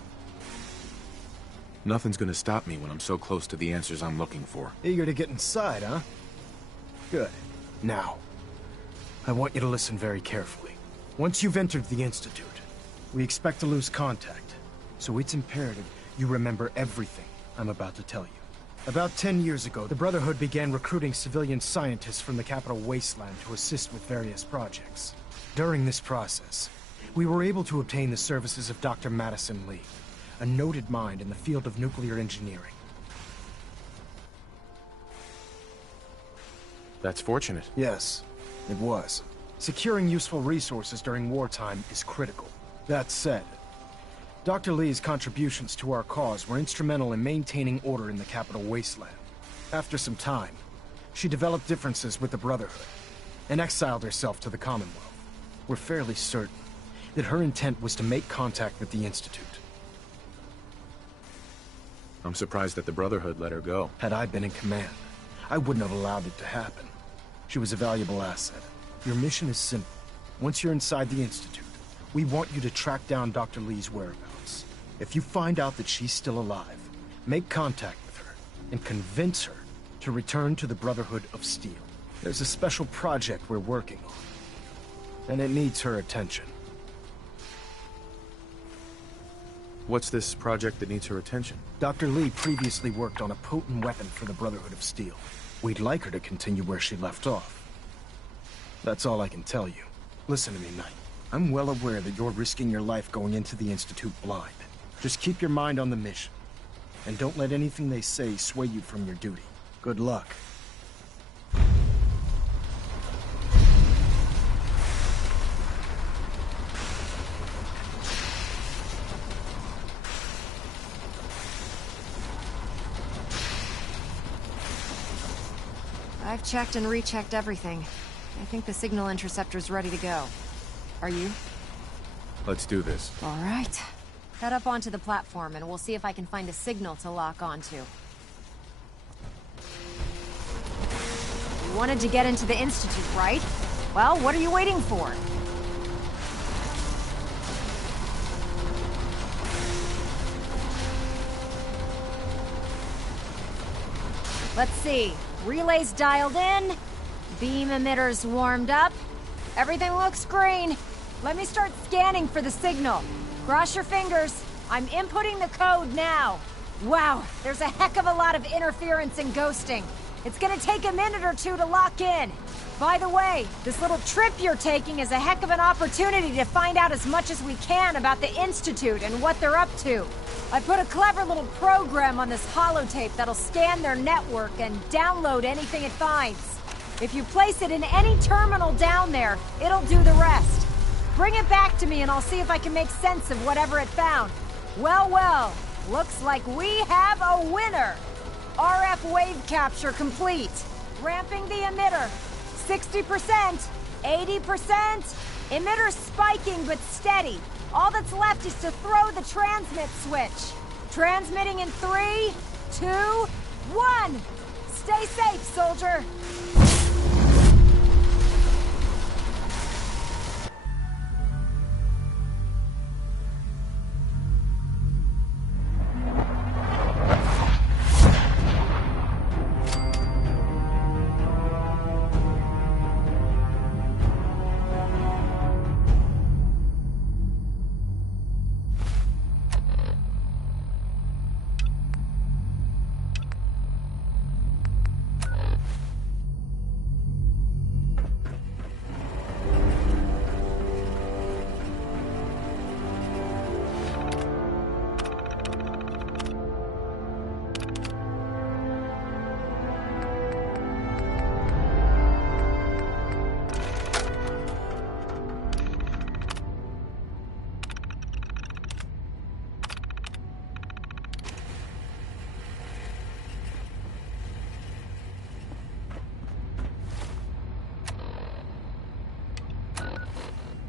Nothing's gonna stop me when I'm so close to the answers I'm looking for. Eager to get inside, huh? Good. Now, I want you to listen very carefully. Once you've entered the Institute, we expect to lose contact, so it's imperative you remember everything I'm about to tell you. About 10 years ago, the Brotherhood began recruiting civilian scientists from the Capital Wasteland to assist with various projects. During this process, we were able to obtain the services of Dr. Madison Li, a noted mind in the field of nuclear engineering. That's fortunate. Yes, it was. Securing useful resources during wartime is critical. That said, Dr. Li's contributions to our cause were instrumental in maintaining order in the Capital Wasteland. After some time, she developed differences with the Brotherhood and exiled herself to the Commonwealth. We're fairly certain that her intent was to make contact with the Institute. I'm surprised that the Brotherhood let her go. Had I been in command, I wouldn't have allowed it to happen. She was a valuable asset. Your mission is simple. Once you're inside the Institute, we want you to track down Dr. Li's whereabouts. If you find out that she's still alive, make contact with her and convince her to return to the Brotherhood of Steel. There's a special project we're working on, and it needs her attention. What's this project that needs her attention? Dr. Li previously worked on a potent weapon for the Brotherhood of Steel. We'd like her to continue where she left off. That's all I can tell you. Listen to me, Knight. I'm well aware that you're risking your life going into the Institute blind. Just keep your mind on the mission. And don't let anything they say sway you from your duty. Good luck. I've checked and rechecked everything. I think the signal interceptor's ready to go. Are you? Let's do this. All right. Head up onto the platform and we'll see if I can find a signal to lock onto. You wanted to get into the Institute, right? Well, what are you waiting for? Let's see. Relays dialed in. Beam emitters warmed up. Everything looks green. Let me start scanning for the signal. Cross your fingers. I'm inputting the code now. Wow, there's a heck of a lot of interference and ghosting. It's gonna take a minute or two to lock in. By the way, this little trip you're taking is a heck of an opportunity to find out as much as we can about the Institute and what they're up to. I put a clever little program on this holotape that'll scan their network and download anything it finds. If you place it in any terminal down there, it'll do the rest. Bring it back to me and I'll see if I can make sense of whatever it found. Well, well, looks like we have a winner. RF wave capture complete. Ramping the emitter. 60%, 80%. Emitter spiking but steady. All that's left is to throw the transmit switch. Transmitting in 3, 2, 1. Stay safe, soldier.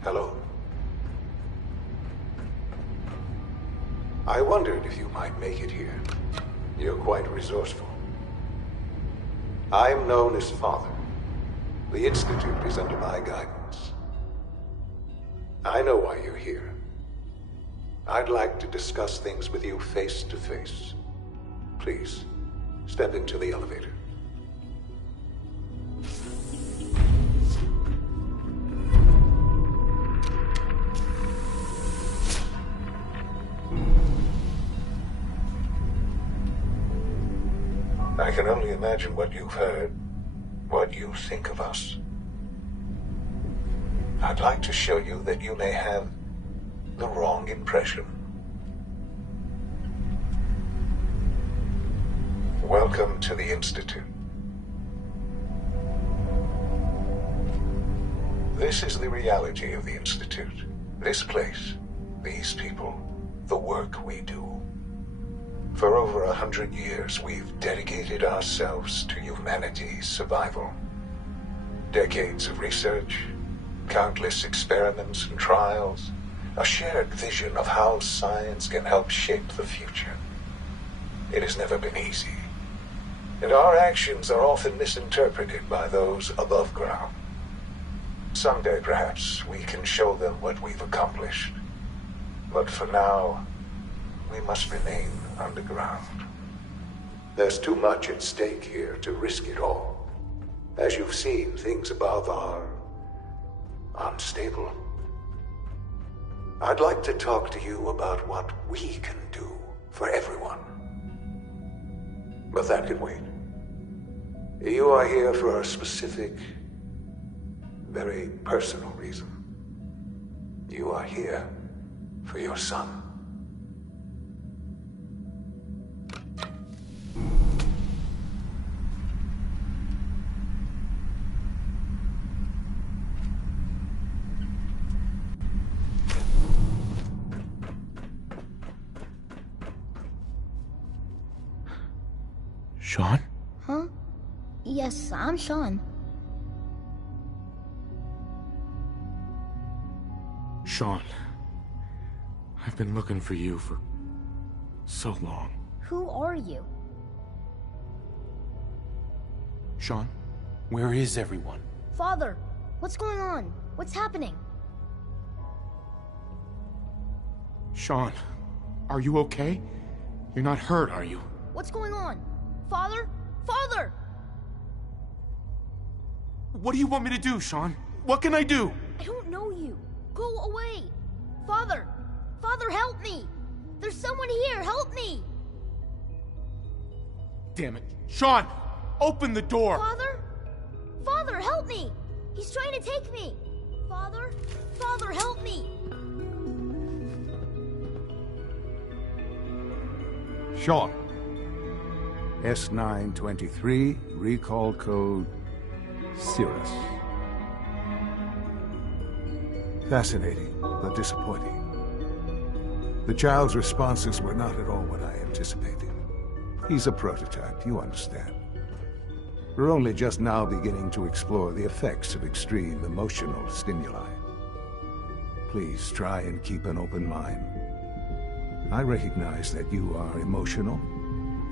Hello. I wondered if you might make it here. You're quite resourceful. I'm known as Father. The Institute is under my guidance. I know why you're here. I'd like to discuss things with you face to face. Please, step into the elevator. I can only imagine what you've heard, what you think of us. I'd like to show you that you may have the wrong impression. Welcome to the Institute. This is the reality of the Institute. This place, these people, the work we do. For over 100 years, we've dedicated ourselves to humanity's survival. Decades of research, countless experiments and trials, a shared vision of how science can help shape the future. It has never been easy, and our actions are often misinterpreted by those above ground. Someday, perhaps, we can show them what we've accomplished. But for now, we must remain underground. There's too much at stake here to risk it all. As you've seen, things above are unstable. I'd like to talk to you about what we can do for everyone. But that can wait. You are here for a specific, very personal reason. You are here for your son. Sean? Huh? Yes, I'm Sean. Sean. I've been looking for you for so long. Who are you? Sean, where is everyone? Father, what's going on? What's happening? Sean, are you okay? You're not hurt, are you? What's going on? Father? Father! What do you want me to do, Sean? What can I do? I don't know you. Go away. Father! Father, help me! There's someone here, help me! Damn it. Sean! Open the door! Father? Father, help me! He's trying to take me! Father? Father, help me! Sean. S923, recall code Cirrus. Fascinating, but disappointing. The child's responses were not at all what I anticipated. He's a prototype, you understand. We're only just now beginning to explore the effects of extreme emotional stimuli. Please try and keep an open mind. I recognize that you are emotional,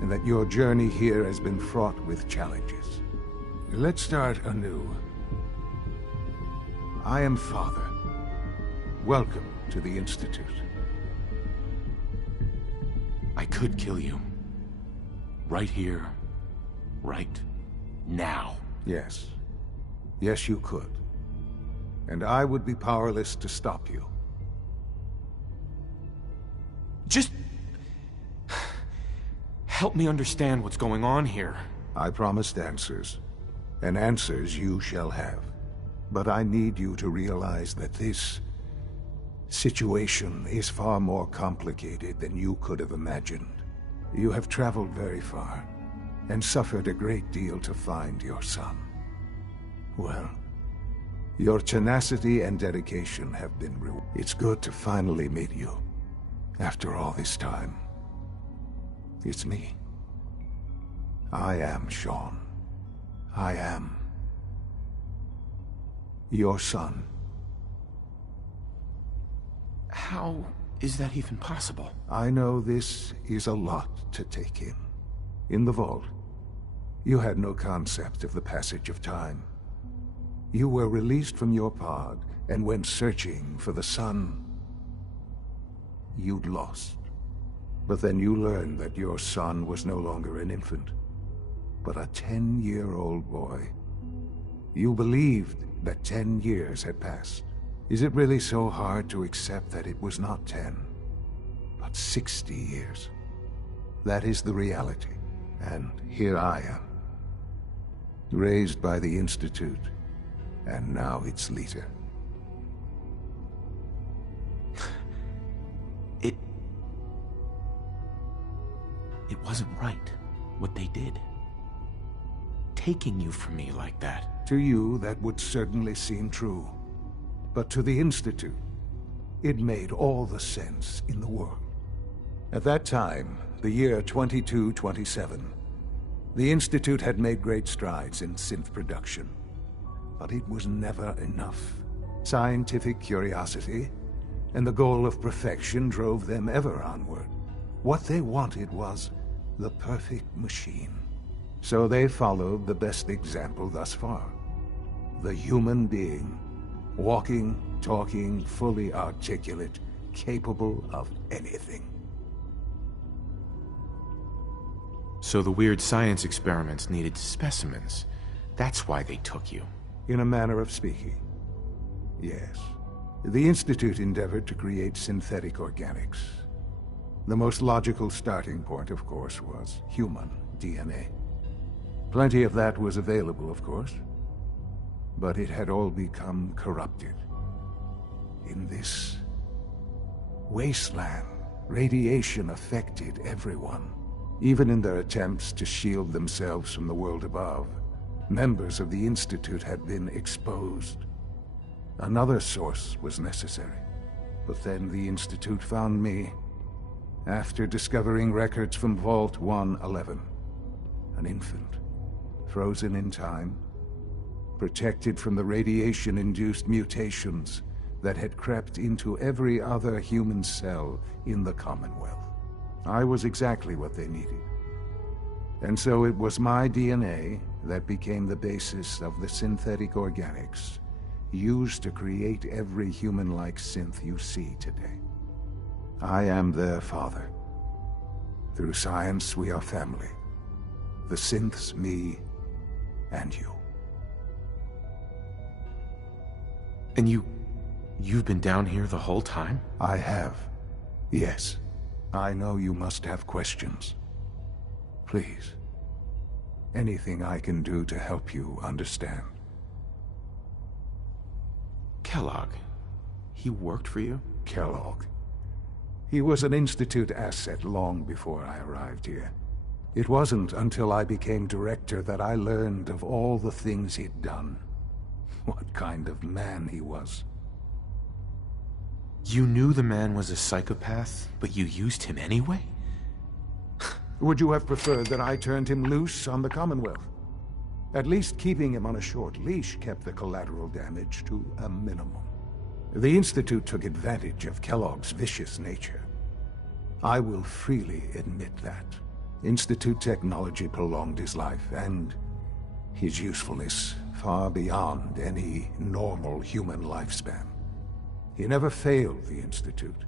and that your journey here has been fraught with challenges. Let's start anew. I am Father. Welcome to the Institute. I could kill you. Right here. Right now. Yes. Yes, you could. And I would be powerless to stop you. Just help me understand what's going on here. I promised answers, and answers you shall have. But I need you to realize that this situation is far more complicated than you could have imagined. You have traveled very far, and suffered a great deal to find your son. Well, your tenacity and dedication have been rewarded. It's good to finally meet you, after all this time. It's me. I am Sean. I am your son. How is that even possible? I know this is a lot to take in. In the vault, you had no concept of the passage of time. You were released from your pod and went searching for the son you'd lost. But then you learned that your son was no longer an infant, but a 10-year-old boy. You believed that 10 years had passed. Is it really so hard to accept that it was not 10, but 60 years? That is the reality, and here I am. Raised by the Institute, and now its leader. It wasn't right, what they did. Taking you from me like that. To you, that would certainly seem true. But to the Institute, it made all the sense in the world. At that time, the year 2227, the Institute had made great strides in synth production. But it was never enough. Scientific curiosity and the goal of perfection drove them ever onward. What they wanted was the perfect machine. So they followed the best example thus far. The human being. Walking, talking, fully articulate, capable of anything. So the weird science experiments needed specimens. That's why they took you. In a manner of speaking. Yes. The Institute endeavored to create synthetic organics. The most logical starting point, of course, was human DNA. Plenty of that was available, of course. But it had all become corrupted. In this wasteland, radiation affected everyone. Even in their attempts to shield themselves from the world above, members of the Institute had been exposed. Another source was necessary. But then the Institute found me, after discovering records from Vault 111. An infant, frozen in time, protected from the radiation-induced mutations that had crept into every other human cell in the Commonwealth. I was exactly what they needed. And so it was my DNA that became the basis of the synthetic organics used to create every human-like synth you see today. I am their father. Through science, we are family. The synths, me, and you. And you've been down here the whole time? I have. Yes. I know you must have questions. Please. Anything I can do to help you understand. Kellogg. He worked for you? Kellogg. He was an Institute asset long before I arrived here. It wasn't until I became director that I learned of all the things he'd done. What kind of man he was. You knew the man was a psychopath, but you used him anyway? Would you have preferred that I turned him loose on the Commonwealth? At least keeping him on a short leash kept the collateral damage to a minimum. The Institute took advantage of Kellogg's vicious nature. I will freely admit that. Institute technology prolonged his life, and his usefulness far beyond any normal human lifespan. He never failed the Institute,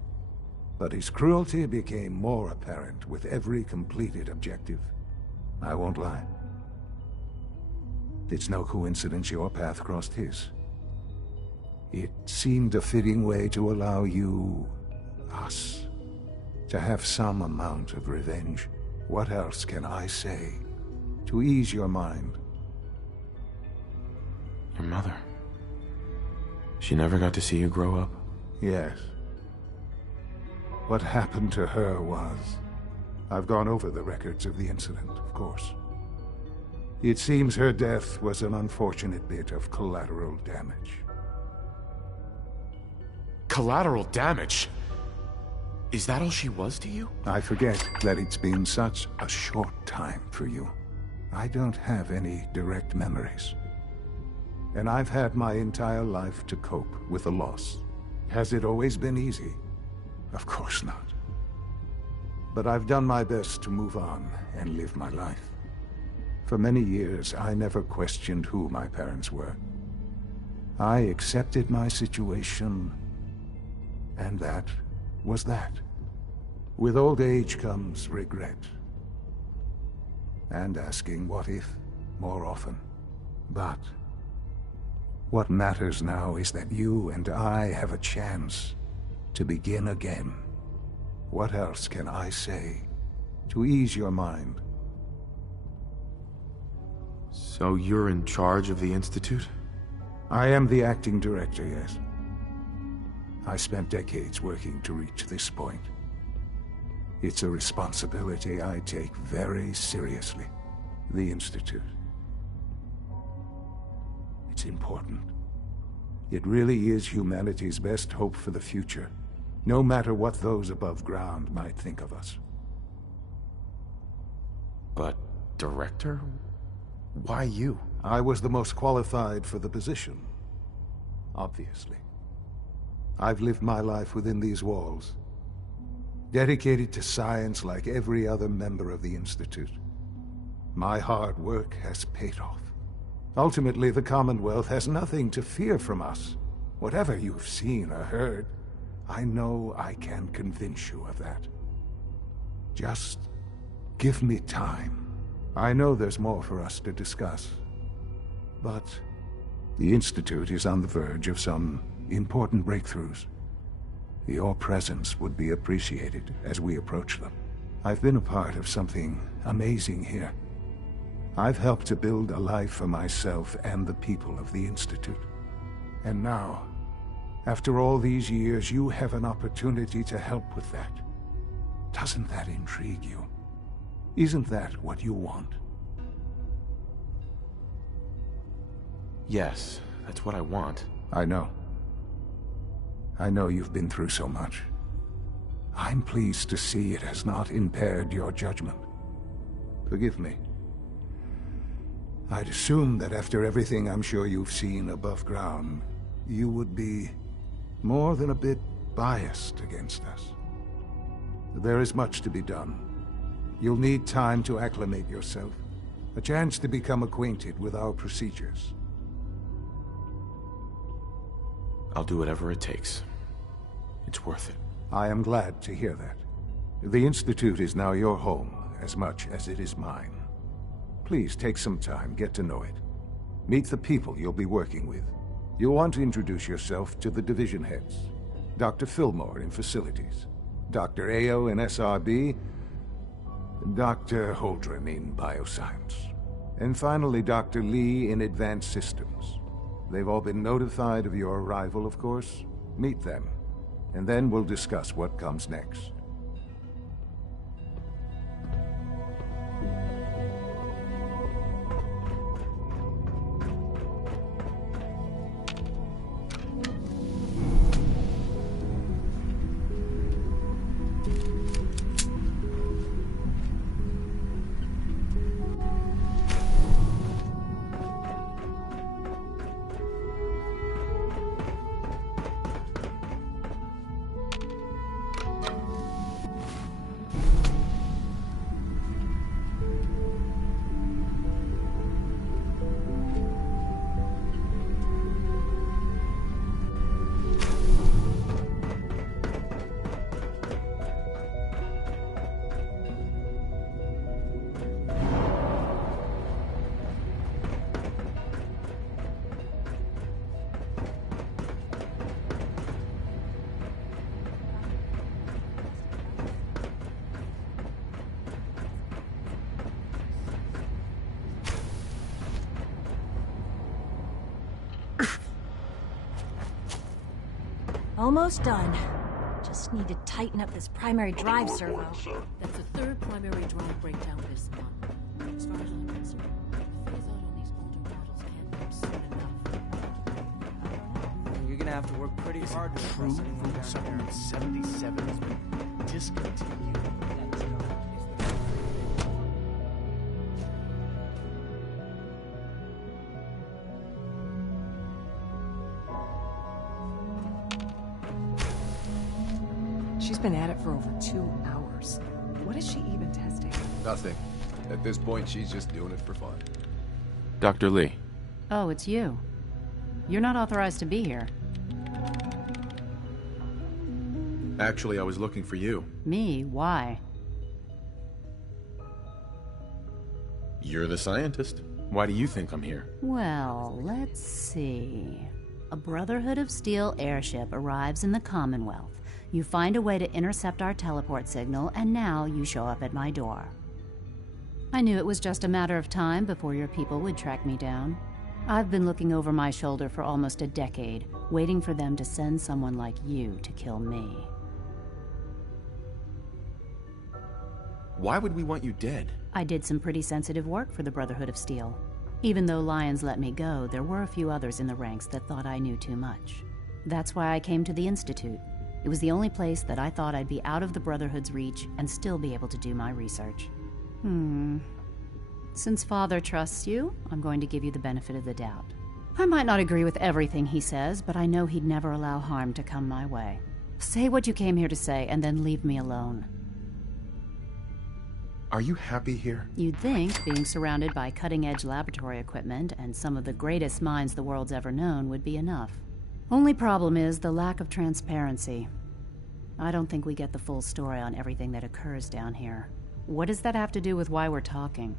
but his cruelty became more apparent with every completed objective. I won't lie. It's no coincidence your path crossed his. It seemed a fitting way to allow you, us, to have some amount of revenge. What else can I say to ease your mind? Your mother. She never got to see you grow up? Yes. What happened to her was... I've gone over the records of the incident, of course. It seems her death was an unfortunate bit of collateral damage. Collateral damage? Is that all she was to you? I forget that it's been such a short time for you. I don't have any direct memories. And I've had my entire life to cope with the loss. Has it always been easy? Of course not. But I've done my best to move on and live my life. For many years, I never questioned who my parents were. I accepted my situation, and that was that. With old age comes regret. And asking what if more often. But what matters now is that you and I have a chance to begin again. What else can I say to ease your mind? So you're in charge of the Institute? I am the acting director, yes. I spent decades working to reach this point. It's a responsibility I take very seriously. The Institute. It's important. It really is humanity's best hope for the future, no matter what those above ground might think of us. But, Director? Why you? I was the most qualified for the position. Obviously. I've lived my life within these walls, dedicated to science like every other member of the Institute. My hard work has paid off. Ultimately, the Commonwealth has nothing to fear from us. Whatever you've seen or heard, I know I can convince you of that. Just give me time. I know there's more for us to discuss. But the Institute is on the verge of some important breakthroughs. Your presence would be appreciated as we approach them. I've been a part of something amazing here. I've helped to build a life for myself and the people of the Institute. And now, after all these years, you have an opportunity to help with that. Doesn't that intrigue you? Isn't that what you want? Yes, that's what I want. I know. I know you've been through so much. I'm pleased to see it has not impaired your judgment. Forgive me. I'd assumed that after everything I'm sure you've seen above ground, you would be more than a bit biased against us. There is much to be done. You'll need time to acclimate yourself, a chance to become acquainted with our procedures. I'll do whatever it takes. It's worth it. I am glad to hear that. The Institute is now your home, as much as it is mine. Please take some time, get to know it. Meet the people you'll be working with. You'll want to introduce yourself to the division heads. Dr. Fillmore in Facilities, Dr. Ayo in SRB, Dr. Holdren in Bioscience, and finally Dr. Lee in Advanced Systems. They've all been notified of your arrival, of course. Meet them, and then we'll discuss what comes next. Almost done. Just need to tighten up this primary drive servo. That's the third primary drive breakdown this month. As far as I'm concerned, the phase out on these older models can't come soon enough. You're gonna have to work pretty hard to True, Food Supplement 77 has been discontinued. She's been at it for over 2 hours. What is she even testing? Nothing. At this point, she's just doing it for fun. Dr. Lee. Oh, it's you. You're not authorized to be here. Actually, I was looking for you. Me? Why? You're the scientist. Why do you think I'm here? Well, let's see. A Brotherhood of Steel airship arrives in the Commonwealth. You find a way to intercept our teleport signal, and now you show up at my door. I knew it was just a matter of time before your people would track me down. I've been looking over my shoulder for almost a decade, waiting for them to send someone like you to kill me. Why would we want you dead? I did some pretty sensitive work for the Brotherhood of Steel. Even though Lyons let me go, there were a few others in the ranks that thought I knew too much. That's why I came to the Institute. It was the only place that I thought I'd be out of the Brotherhood's reach and still be able to do my research. Since Father trusts you, I'm going to give you the benefit of the doubt. I might not agree with everything he says, but I know he'd never allow harm to come my way. Say what you came here to say, and then leave me alone. Are you happy here? You'd think being surrounded by cutting-edge laboratory equipment and some of the greatest minds the world's ever known would be enough. Only problem is the lack of transparency. I don't think we get the full story on everything that occurs down here. What does that have to do with why we're talking?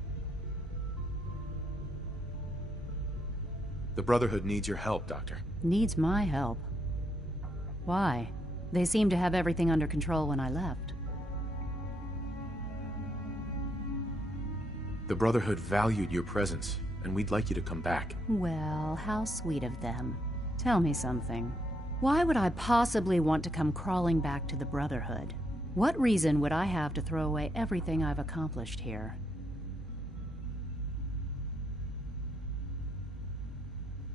The Brotherhood needs your help, Doctor. Needs my help? Why? They seemed to have everything under control when I left. The Brotherhood valued your presence, and we'd like you to come back. Well, how sweet of them. Tell me something. Why would I possibly want to come crawling back to the Brotherhood? What reason would I have to throw away everything I've accomplished here?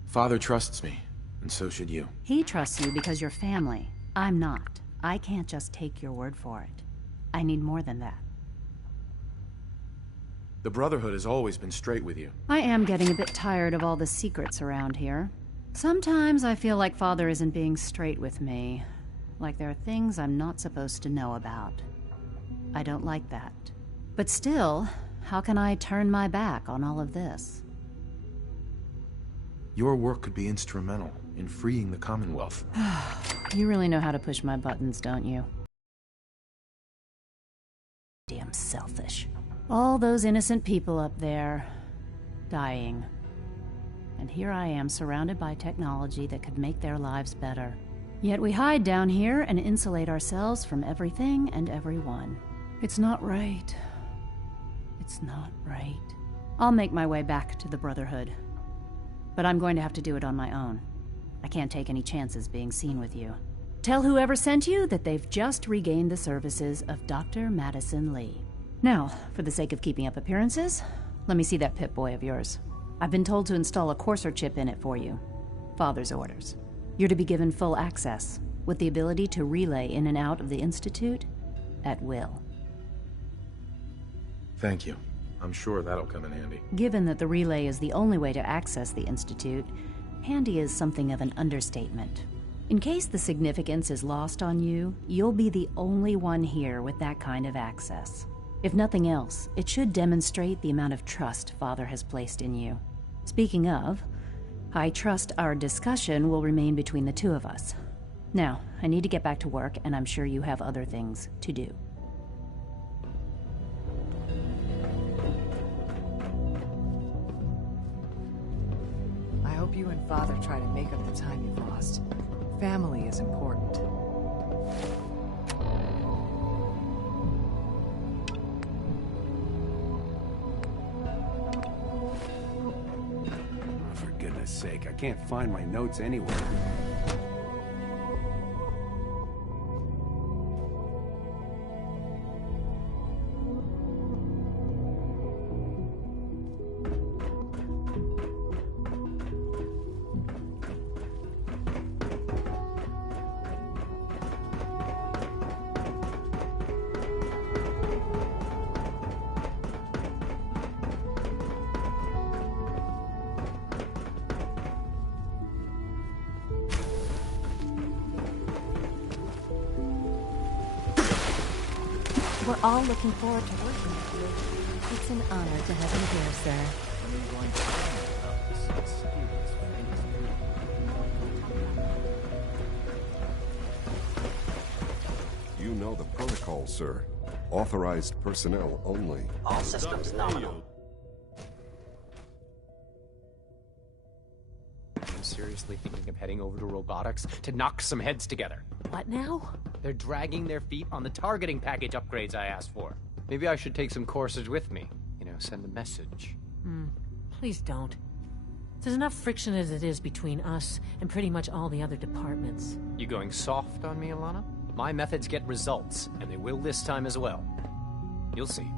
Father trusts me, and so should you. He trusts you because you're family. I'm not. I can't just take your word for it. I need more than that. The Brotherhood has always been straight with you. I am getting a bit tired of all the secrets around here. Sometimes I feel like Father isn't being straight with me. Like there are things I'm not supposed to know about. I don't like that. But still, how can I turn my back on all of this? Your work could be instrumental in freeing the Commonwealth. You really know how to push my buttons, don't you? Damn selfish. All those innocent people up there, dying. And here I am surrounded by technology that could make their lives better. Yet we hide down here and insulate ourselves from everything and everyone. It's not right. It's not right. I'll make my way back to the Brotherhood. But I'm going to have to do it on my own. I can't take any chances being seen with you. Tell whoever sent you that they've just regained the services of Dr. Madison Lee. Now, for the sake of keeping up appearances, let me see that Pip-Boy of yours. I've been told to install a Courser chip in it for you. Father's orders. You're to be given full access, with the ability to relay in and out of the Institute at will. Thank you. I'm sure that'll come in handy. Given that the relay is the only way to access the Institute, handy is something of an understatement. In case the significance is lost on you, you'll be the only one here with that kind of access. If nothing else, it should demonstrate the amount of trust Father has placed in you. Speaking of, I trust our discussion will remain between the two of us. Now, I need to get back to work, and I'm sure you have other things to do. I hope you and Father try to make up the time you've lost. Family is important. For goodness sake, I can't find my notes anywhere. We're all looking forward to working with you. It's an honor to have you here, sir. know the protocol, sir. Authorized personnel only. All systems nominal. I'm seriously thinking of heading over to robotics to knock some heads together. What now? They're dragging their feet on the targeting package upgrades I asked for. Maybe I should take some courses with me. You know, send a message. Please don't. There's enough friction as it is between us and pretty much all the other departments. You going soft on me, Ilana? My methods get results, and they will this time as well. You'll see.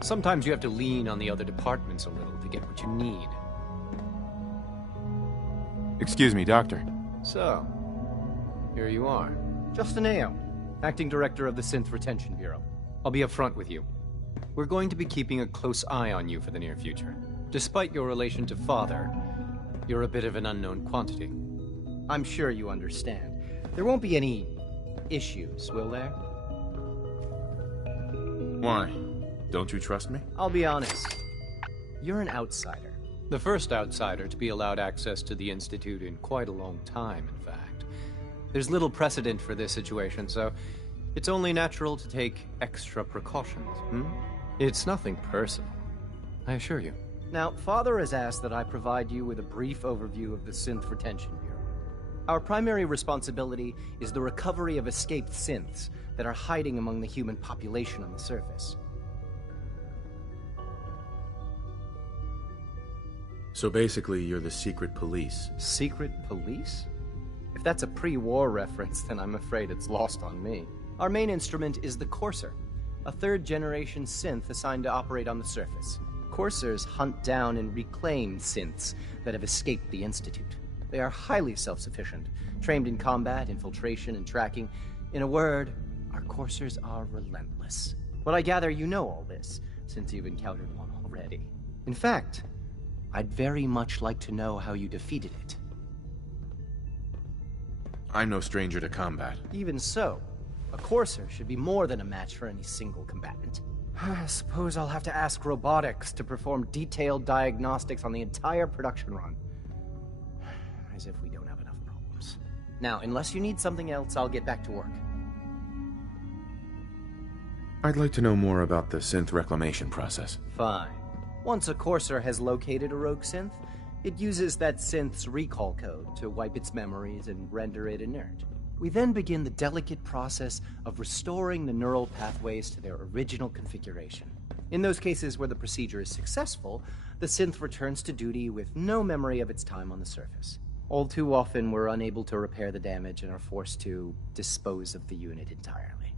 Sometimes you have to lean on the other departments a little to get what you need. Excuse me, Doctor. So, here you are. Justin Ayo, Acting Director of the Synth Retention Bureau. I'll be upfront with you. We're going to be keeping a close eye on you for the near future. Despite your relation to Father, you're a bit of an unknown quantity. I'm sure you understand. There won't be any issues, will there? Why? Don't you trust me? I'll be honest. You're an outsider. The first outsider to be allowed access to the Institute in quite a long time, in fact. There's little precedent for this situation, so it's only natural to take extra precautions, It's nothing personal, I assure you. Now, Father has asked that I provide you with a brief overview of the Synth Retention Bureau. Our primary responsibility is the recovery of escaped synths that are hiding among the human population on the surface. So basically, you're the secret police. Secret police? If that's a pre-war reference, then I'm afraid it's lost on me. Our main instrument is the Courser, a third-generation synth assigned to operate on the surface. Coursers hunt down and reclaim synths that have escaped the Institute. They are highly self-sufficient, trained in combat, infiltration, and tracking. In a word, our Coursers are relentless. But I gather you know all this, since you've encountered one already. In fact, I'd very much like to know how you defeated it. I'm no stranger to combat. Even so, a Courser should be more than a match for any single combatant. I suppose I'll have to ask robotics to perform detailed diagnostics on the entire production run. As if we don't have enough problems. Now, unless you need something else, I'll get back to work. I'd like to know more about the synth reclamation process. Fine. Once a Courser has located a rogue synth, it uses that synth's recall code to wipe its memories and render it inert. We then begin the delicate process of restoring the neural pathways to their original configuration. In those cases where the procedure is successful, the synth returns to duty with no memory of its time on the surface. All too often, we're unable to repair the damage and are forced to dispose of the unit entirely.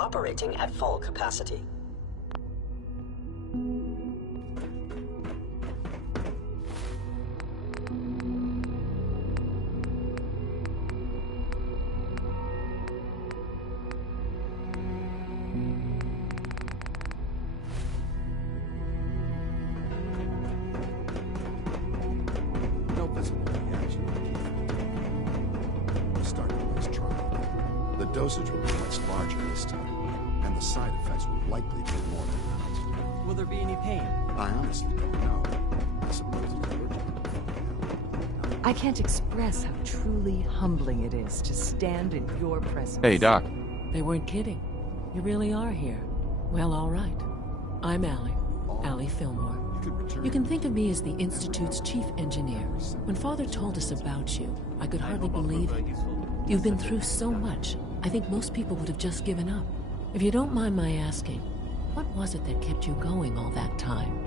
Operating at full capacity. No visible reaction. Starting this trial. The dosage will be much larger this time, and the side effects will likely be more pronounced. Will there be any pain? I honestly don't know. I suppose it's urgent. I can't express how truly humbling it is to stand in your presence. Hey, Doc. They weren't kidding. You really are here. Well, all right. I'm Allie Fillmore. You can think of me as the Institute's chief engineer. When Father told us about you, I could hardly believe it. You've been through so much, I think most people would have just given up. If you don't mind my asking, what was it that kept you going all that time?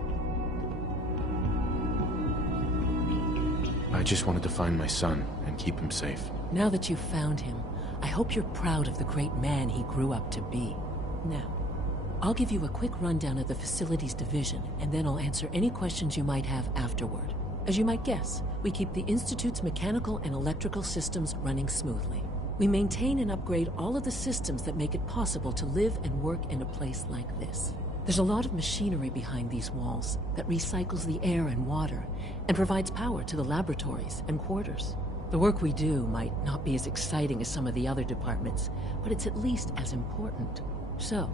I just wanted to find my son and keep him safe. Now that you've found him, I hope you're proud of the great man he grew up to be. Now, I'll give you a quick rundown of the facilities division, and then I'll answer any questions you might have afterward. As you might guess, we keep the Institute's mechanical and electrical systems running smoothly. We maintain and upgrade all of the systems that make it possible to live and work in a place like this. There's a lot of machinery behind these walls that recycles the air and water and provides power to the laboratories and quarters. The work we do might not be as exciting as some of the other departments, but it's at least as important. So,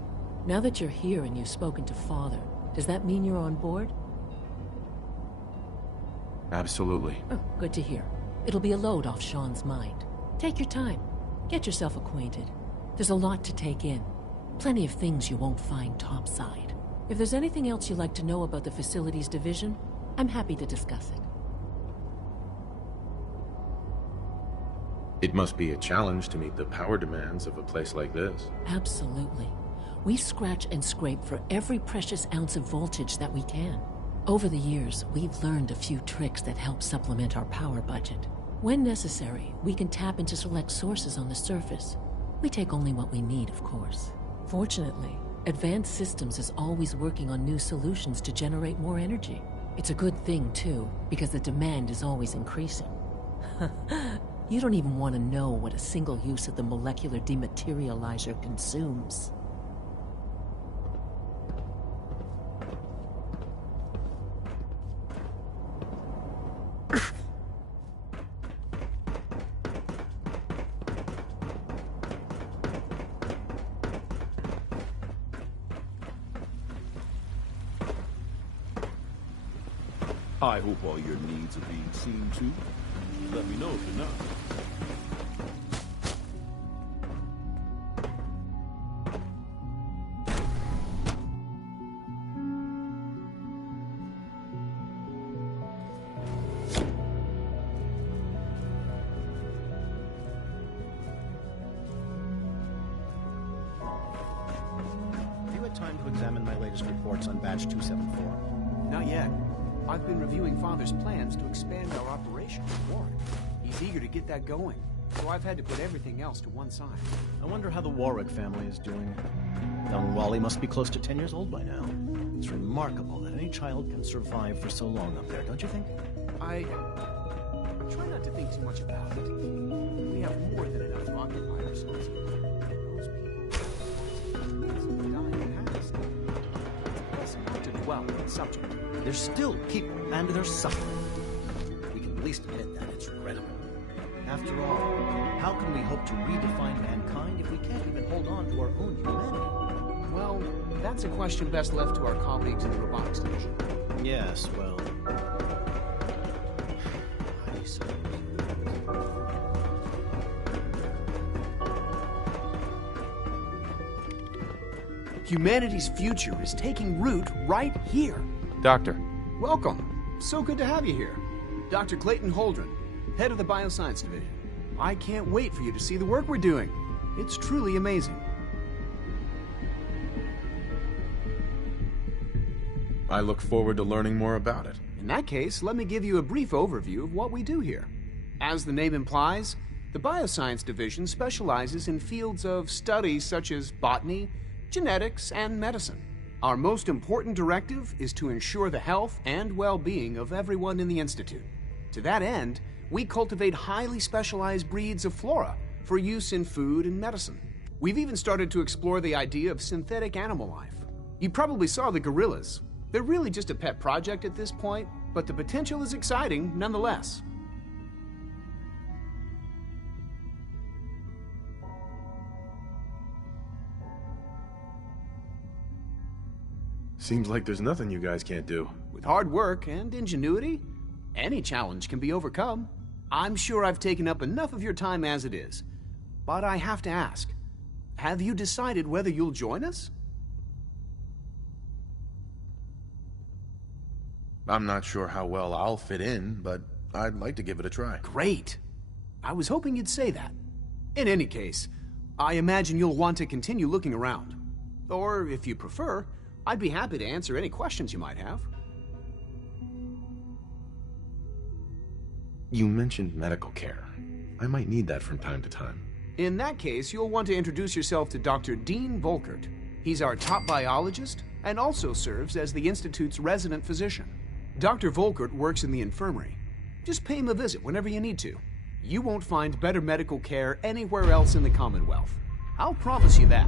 now that you're here and you've spoken to Father, does that mean you're on board? Absolutely. Oh, good to hear. It'll be a load off Sean's mind. Take your time. Get yourself acquainted. There's a lot to take in. Plenty of things you won't find topside. If there's anything else you'd like to know about the Facilities Division, I'm happy to discuss it. It must be a challenge to meet the power demands of a place like this. Absolutely. We scratch and scrape for every precious ounce of voltage that we can. Over the years, we've learned a few tricks that help supplement our power budget. When necessary, we can tap into select sources on the surface. We take only what we need, of course. Fortunately, Advanced Systems is always working on new solutions to generate more energy. It's a good thing, too, because the demand is always increasing. You don't even want to know what a single use of the molecular dematerializer consumes. I hope all your needs are being seen to. Let me know if you're not. Have you had time to examine my latest reports on Batch 274? Not yet. I've been reviewing Father's plans to expand our operation with Warwick. He's eager to get that going, so I've had to put everything else to one side. I wonder how the Warwick family is doing. Young Wally must be close to 10 years old by now. It's remarkable that any child can survive for so long up there, don't you think? I try not to think too much about it. We have more than enough to occupy ourselves. Those people dying past. It's not to dwell on the subject. There's still people, and they're suffering. We can at least admit that it's regrettable. After all, how can we hope to redefine mankind if we can't even hold on to our own humanity? Well, that's a question best left to our colleagues in the robotics division. Yes, well... Humanity's future is taking root right here. Doctor. Welcome. So good to have you here. Dr. Clayton Holdren, head of the Bioscience Division. I can't wait for you to see the work we're doing. It's truly amazing. I look forward to learning more about it. In that case, let me give you a brief overview of what we do here. As the name implies, the Bioscience Division specializes in fields of study such as botany, genetics, and medicine. Our most important directive is to ensure the health and well-being of everyone in the Institute. To that end, we cultivate highly specialized breeds of flora for use in food and medicine. We've even started to explore the idea of synthetic animal life. You probably saw the gorillas. They're really just a pet project at this point, but the potential is exciting nonetheless. Seems like there's nothing you guys can't do. With hard work and ingenuity, any challenge can be overcome. I'm sure I've taken up enough of your time as it is. But I have to ask, have you decided whether you'll join us? I'm not sure how well I'll fit in, but I'd like to give it a try. Great. I was hoping you'd say that. In any case, I imagine you'll want to continue looking around. Or, if you prefer, I'd be happy to answer any questions you might have. You mentioned medical care. I might need that from time to time. In that case, you'll want to introduce yourself to Dr. Dean Volkert. He's our top biologist and also serves as the Institute's resident physician. Dr. Volkert works in the infirmary. Just pay him a visit whenever you need to. You won't find better medical care anywhere else in the Commonwealth. I'll promise you that.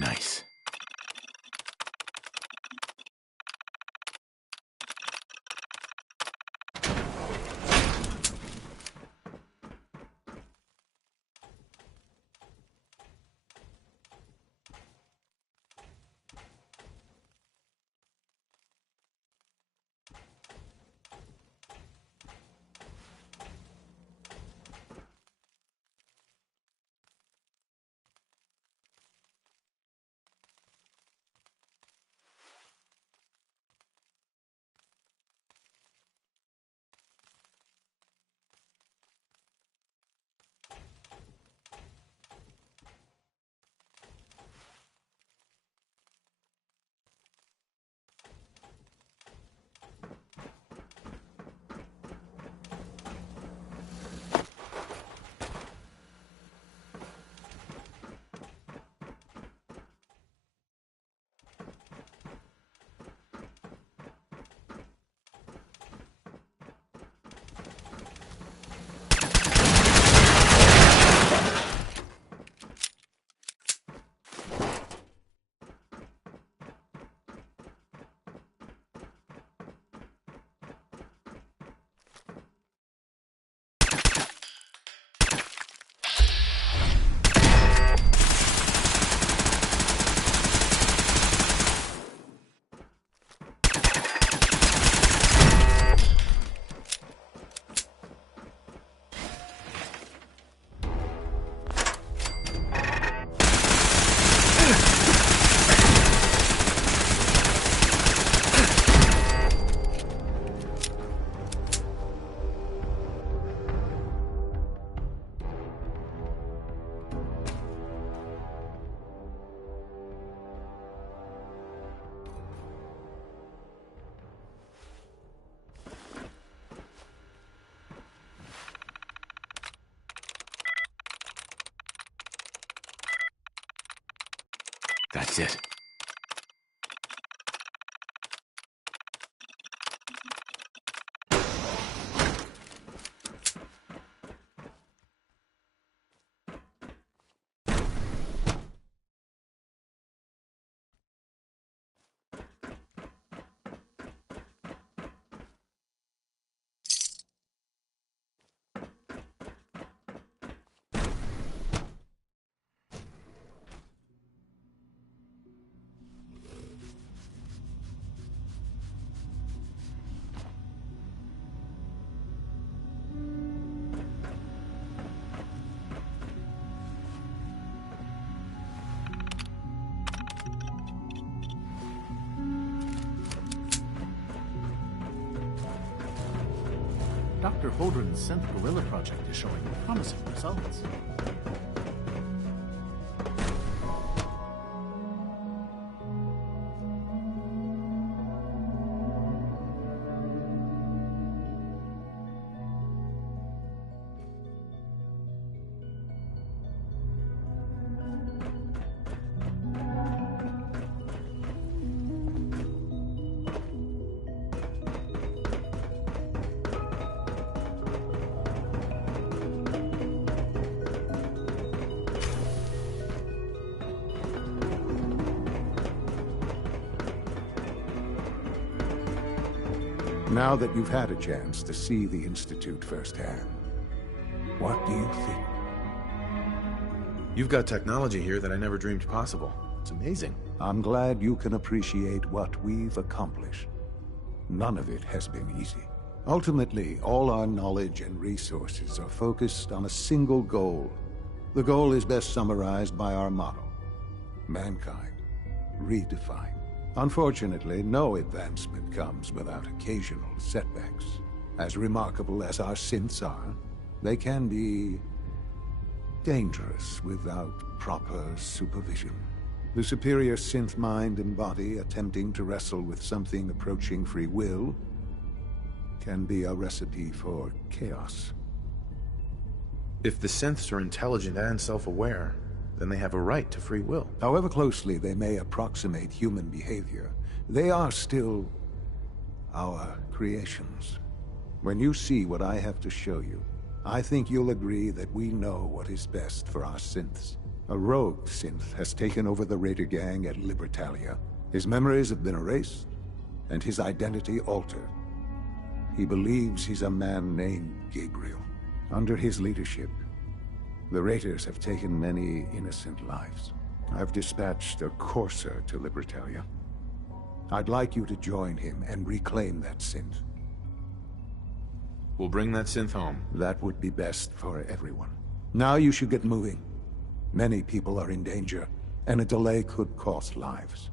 Nice. That's it. Dr. Holdren's Synth Gorilla project is showing promising results. Now that you've had a chance to see the Institute firsthand, what do you think? You've got technology here that I never dreamed possible. It's amazing. I'm glad you can appreciate what we've accomplished. None of it has been easy. Ultimately, all our knowledge and resources are focused on a single goal. The goal is best summarized by our motto: mankind, redefined. Unfortunately, no advancement comes without occasional setbacks. As remarkable as our synths are, they can be dangerous without proper supervision. The superior synth mind and body attempting to wrestle with something approaching free will can be a recipe for chaos. If the synths are intelligent and self-aware, then they have a right to free will. However closely they may approximate human behavior, they are still our creations. When you see what I have to show you, I think you'll agree that we know what is best for our synths. A rogue synth has taken over the Raider gang at Libertalia. His memories have been erased, and his identity altered. He believes he's a man named Gabriel. Under his leadership, the Raiders have taken many innocent lives. I've dispatched a Courser to Libertalia. I'd like you to join him and reclaim that synth. We'll bring that synth home. That would be best for everyone. Now you should get moving. Many people are in danger, and a delay could cost lives.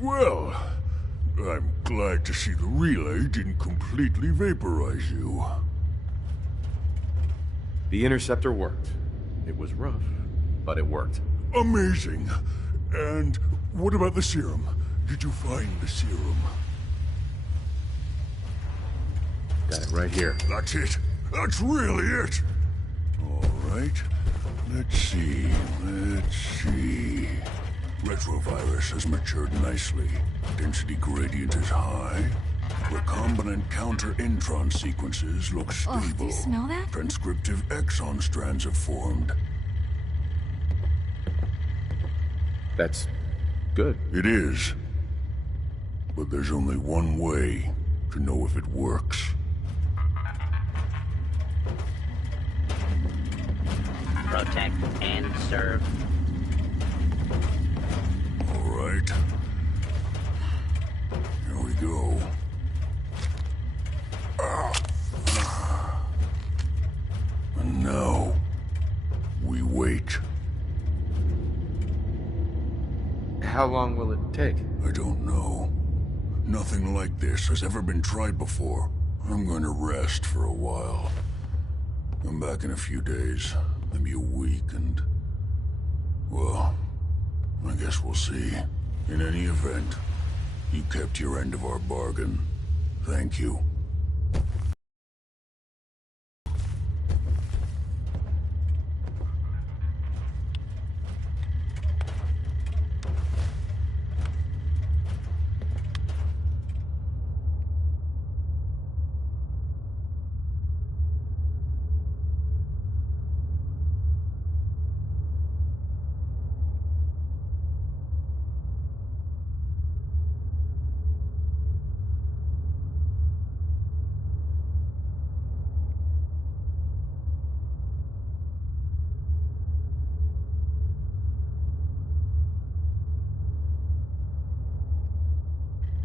Well, I'm glad to see the relay didn't completely vaporize you. The interceptor worked. It was rough, but it worked. Amazing. And what about the serum? Did you find the serum? Got it right here. That's it. That's really it. All right. Let's see. Retrovirus has matured nicely. Density gradient is high. Recombinant counter-intron sequences look stable. Do you smell that? Transcriptive exon strands have formed. That's good. It is. But there's only one way to know if it works. Protect and serve. All right. Here we go. And now, we wait. How long will it take? I don't know. Nothing like this has ever been tried before. I'm going to rest for a while. I'm back in a few days, maybe a week, and... well, I guess we'll see. In any event, you kept your end of our bargain. Thank you.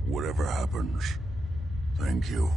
Whatever happens, thank you.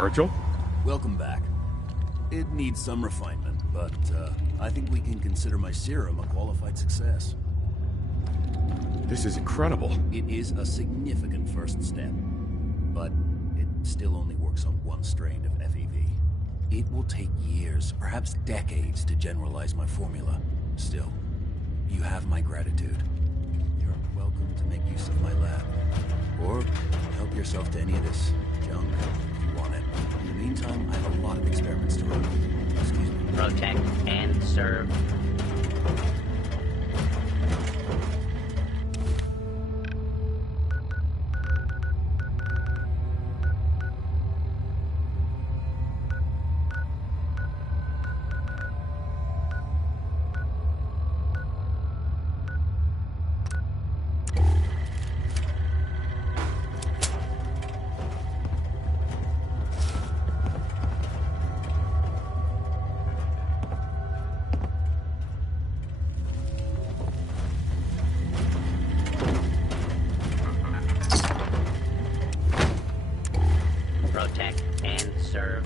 Virgil? Welcome back. It needs some refinement, but I think we can consider my serum a qualified success. This is incredible. It is a significant first step, but it still only works on one strain of FEV. It will take years, perhaps decades, to generalize my formula. Still, you have my gratitude. You're welcome to make use of my lab, or help yourself to any of this junk if you want it. In the meantime, I have a lot of experiments to run. Excuse me. Protect and serve. Protect and serve.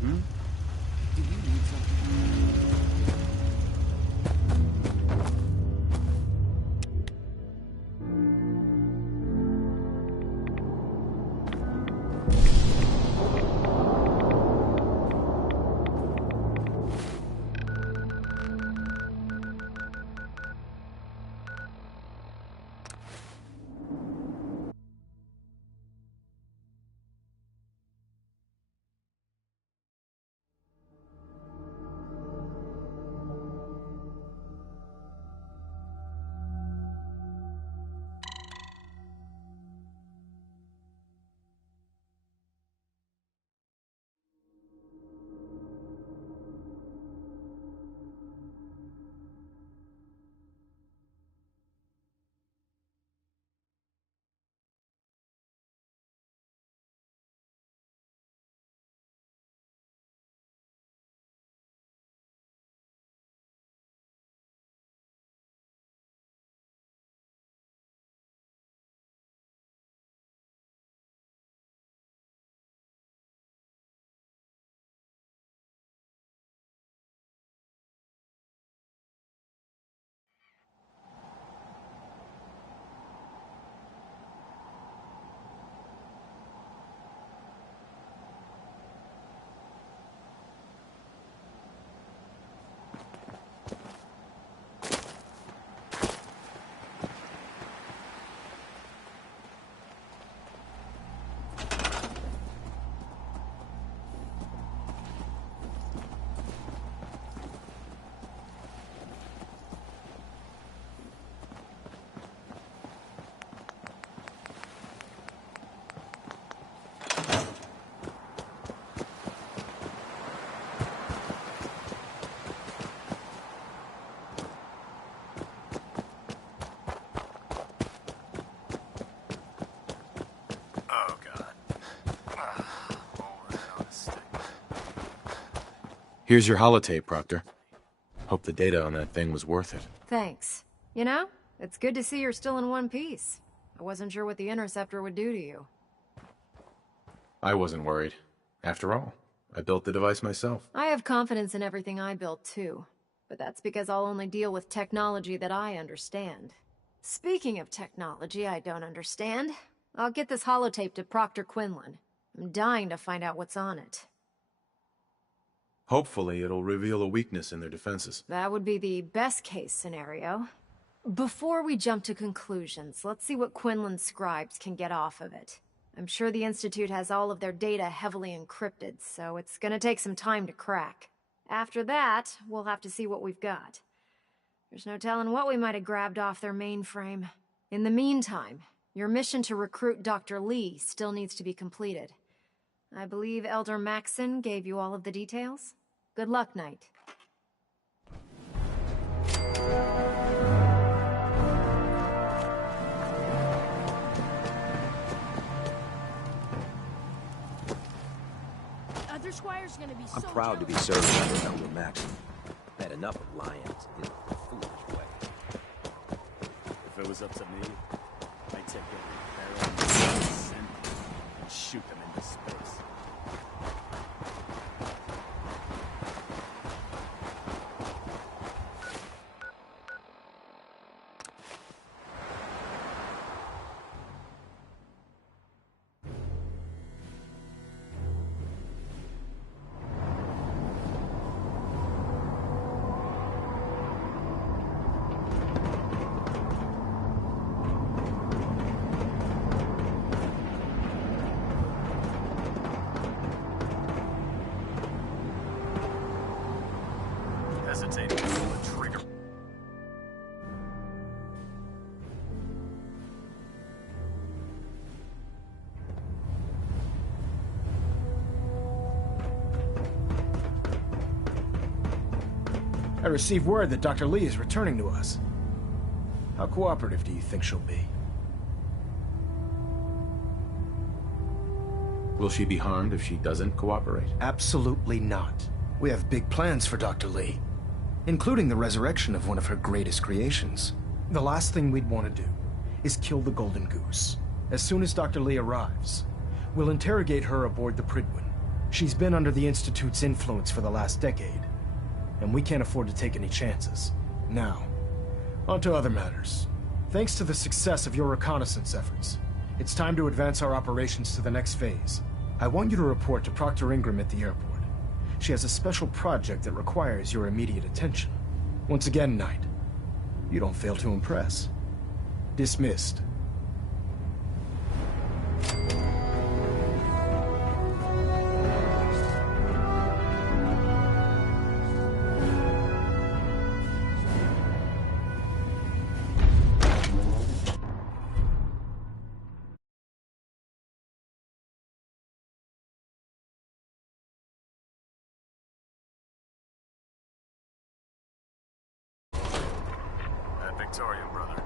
Do you need something? Here's your holotape, Proctor. Hope the data on that thing was worth it. Thanks. You know, it's good to see you're still in one piece. I wasn't sure what the Interceptor would do to you. I wasn't worried. After all, I built the device myself. I have confidence in everything I built, too. But that's because I'll only deal with technology that I understand. Speaking of technology I don't understand, I'll get this holotape to Proctor Quinlan. I'm dying to find out what's on it. Hopefully, it'll reveal a weakness in their defenses. That would be the best-case scenario. Before we jump to conclusions, let's see what Quinlan's scribes can get off of it. I'm sure the Institute has all of their data heavily encrypted, so it's gonna take some time to crack. After that, we'll have to see what we've got. There's no telling what we might have grabbed off their mainframe. In the meantime, your mission to recruit Dr. Lee still needs to be completed. I believe Elder Maxson gave you all of the details. Good luck, Knight. Other Squire's gonna be I'm so proud to be jealous. serving under Elder Maxson. Had enough of lions in a foolish way. If it was up to me, I'd take every barrel and shoot them into space. Hesitating to pull the trigger. I received word that Dr. Li is returning to us. How cooperative do you think she'll be? Will she be harmed if she doesn't cooperate? Absolutely not. We have big plans for Dr. Li, including the resurrection of one of her greatest creations. The last thing we'd want to do is kill the Golden Goose. As soon as Dr. Li arrives, we'll interrogate her aboard the Prydwen. She's been under the Institute's influence for the last decade, and we can't afford to take any chances. Now, on to other matters. Thanks to the success of your reconnaissance efforts, it's time to advance our operations to the next phase. I want you to report to Proctor Ingram at the airport. She has a special project that requires your immediate attention. Once again, Knight, you don't fail to impress. Dismissed. Victorian, brother.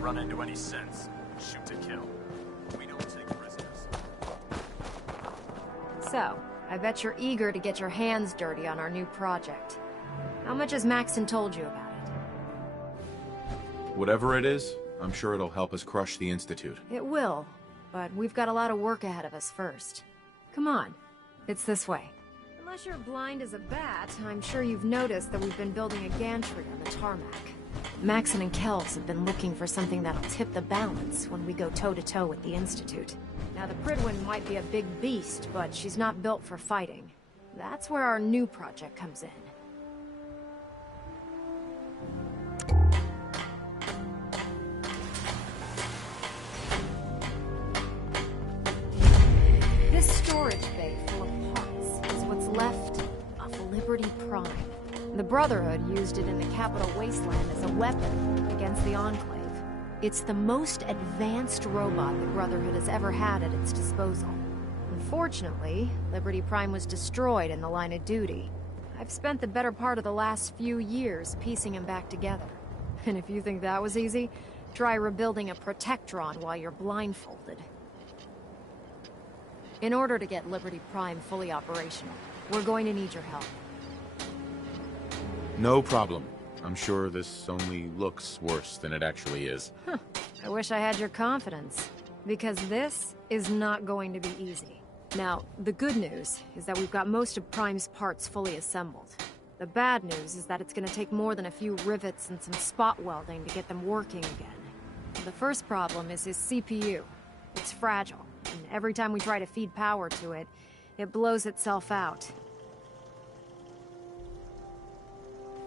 Run into any sense, shoot to kill. We don't take prisoners. So, I bet you're eager to get your hands dirty on our new project. How much has Maxon told you about it? Whatever it is, I'm sure it'll help us crush the Institute. It will, but we've got a lot of work ahead of us first. Come on, it's this way. Unless you're blind as a bat, I'm sure you've noticed that we've been building a gantry on the tarmac. Maxon and Kells have been looking for something that'll tip the balance when we go toe-to-toe with the Institute. Now, the Prydwen might be a big beast, but she's not built for fighting. That's where our new project comes in. This storage bay full of parts is what's left of Liberty Prime. The Brotherhood used it in the Capital Wasteland as a weapon against the Enclave. It's the most advanced robot the Brotherhood has ever had at its disposal. Unfortunately, Liberty Prime was destroyed in the line of duty. I've spent the better part of the last few years piecing him back together. And if you think that was easy, try rebuilding a Protectron while you're blindfolded. In order to get Liberty Prime fully operational, we're going to need your help. No problem. I'm sure this only looks worse than it actually is. Huh. I wish I had your confidence, because this is not going to be easy. Now, the good news is that we've got most of Prime's parts fully assembled. The bad news is that it's going to take more than a few rivets and some spot welding to get them working again. The first problem is his CPU. It's fragile, and every time we try to feed power to it, it blows itself out.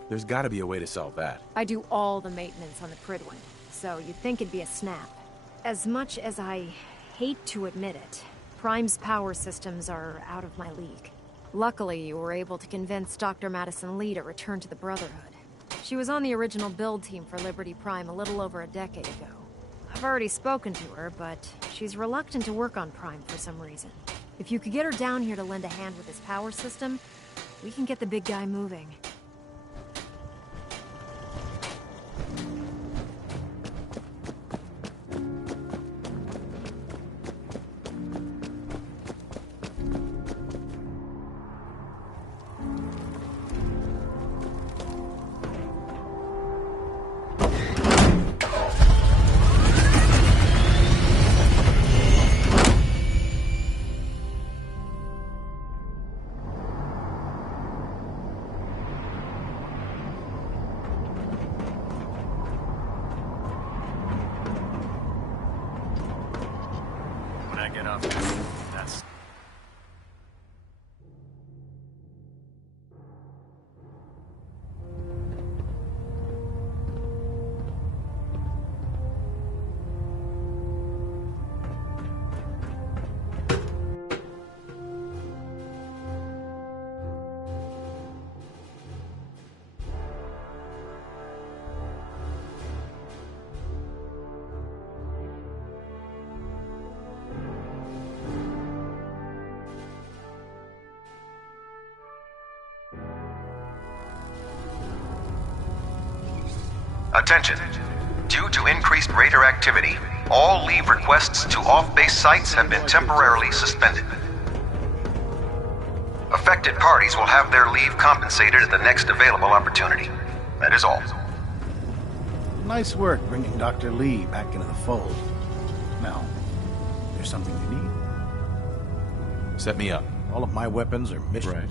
There's gotta be a way to solve that. I do all the maintenance on the Prydwen, so you'd think it'd be a snap. As much as I hate to admit it, Prime's power systems are out of my league. Luckily, you were able to convince Dr. Madison Lee to return to the Brotherhood. She was on the original build team for Liberty Prime a little over a decade ago. I've already spoken to her, but she's reluctant to work on Prime for some reason. If you could get her down here to lend a hand with his power system, we can get the big guy moving. Attention. Due to increased raider activity, all leave requests to off-base sites have been temporarily suspended. Affected parties will have their leave compensated at the next available opportunity. That is all. Nice work bringing Dr. Lee back into the fold. Now, there's something you need? Set me up. All of my weapons are mission. Right.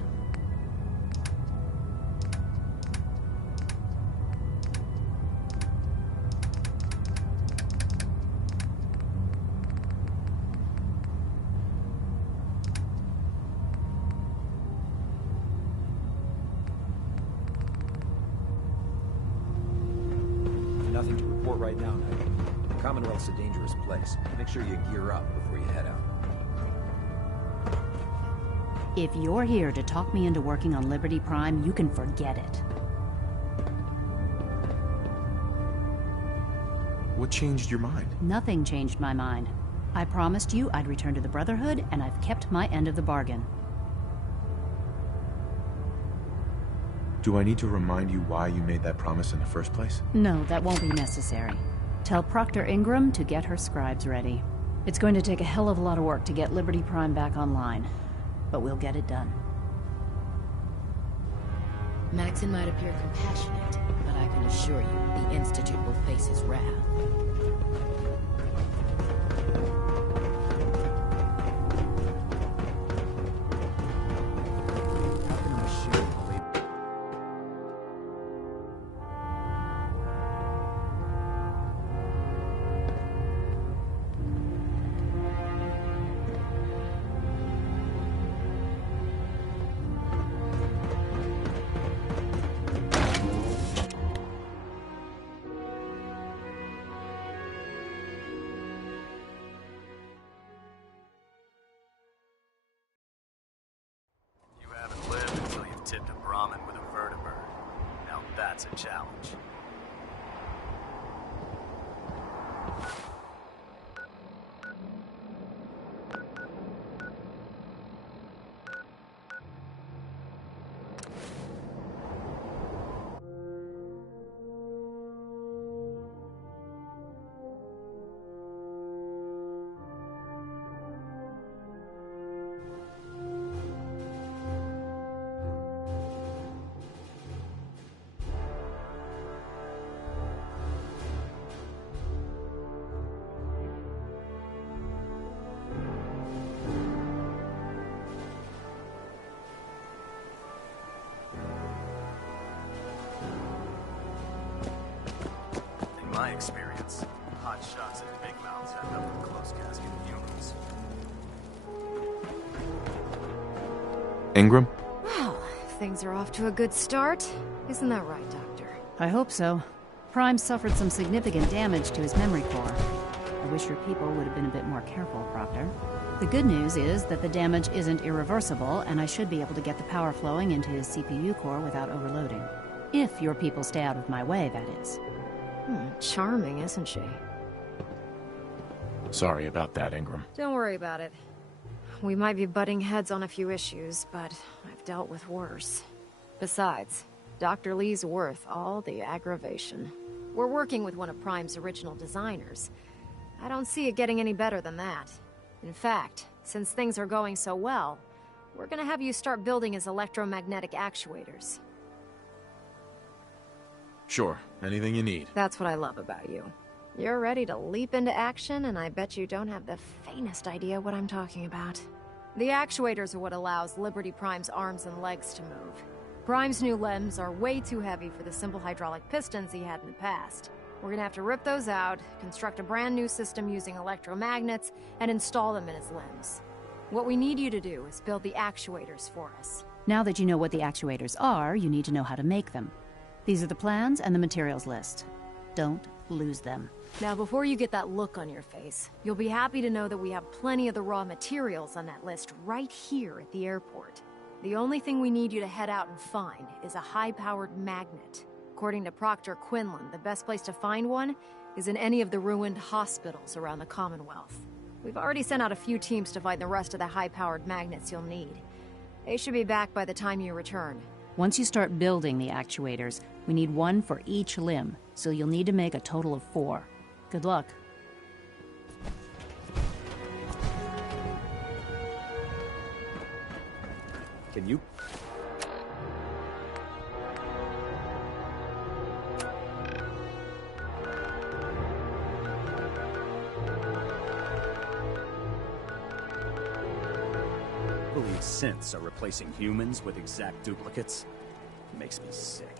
Nothing to report right now, Knight. The Commonwealth's a dangerous place. Make sure you gear up before you head out. If you're here to talk me into working on Liberty Prime, you can forget it. What changed your mind? Nothing changed my mind. I promised you I'd return to the Brotherhood, and I've kept my end of the bargain. Do I need to remind you why you made that promise in the first place? No, that won't be necessary. Tell Proctor Ingram to get her scribes ready. It's going to take a hell of a lot of work to get Liberty Prime back online, but we'll get it done. Maxon might appear compassionate, but I can assure you the Institute will face his wrath. That's a challenge. In my experience, hot shots and big mouths end up with closed casket funerals. Ingram? Well, things are off to a good start. Isn't that right, Doctor? I hope so. Prime suffered some significant damage to his memory core. I wish your people would have been a bit more careful, Proctor. The good news is that the damage isn't irreversible, and I should be able to get the power flowing into his CPU core without overloading. If your people stay out of my way, that is. Charming, isn't she? Sorry about that, Ingram. Don't worry about it. We might be butting heads on a few issues, but I've dealt with worse. Besides, Dr. Lee's worth all the aggravation. We're working with one of Prime's original designers. I don't see it getting any better than that. In fact, since things are going so well, we're gonna have you start building his electromagnetic actuators. Sure, anything you need. That's what I love about you. You're ready to leap into action, and I bet you don't have the faintest idea what I'm talking about. The actuators are what allows Liberty Prime's arms and legs to move. Prime's new limbs are way too heavy for the simple hydraulic pistons he had in the past. We're gonna have to rip those out, construct a brand new system using electromagnets, and install them in his limbs. What we need you to do is build the actuators for us. Now that you know what the actuators are, you need to know how to make them. These are the plans and the materials list. Don't lose them. Now, before you get that look on your face, you'll be happy to know that we have plenty of the raw materials on that list right here at the airport. The only thing we need you to head out and find is a high-powered magnet. According to Proctor Quinlan, the best place to find one is in any of the ruined hospitals around the Commonwealth. We've already sent out a few teams to find the rest of the high-powered magnets you'll need. They should be back by the time you return. Once you start building the actuators, we need one for each limb, so you'll need to make a total of 4. Good luck. Can you? Believe synths are replacing humans with exact duplicates? Makes me sick.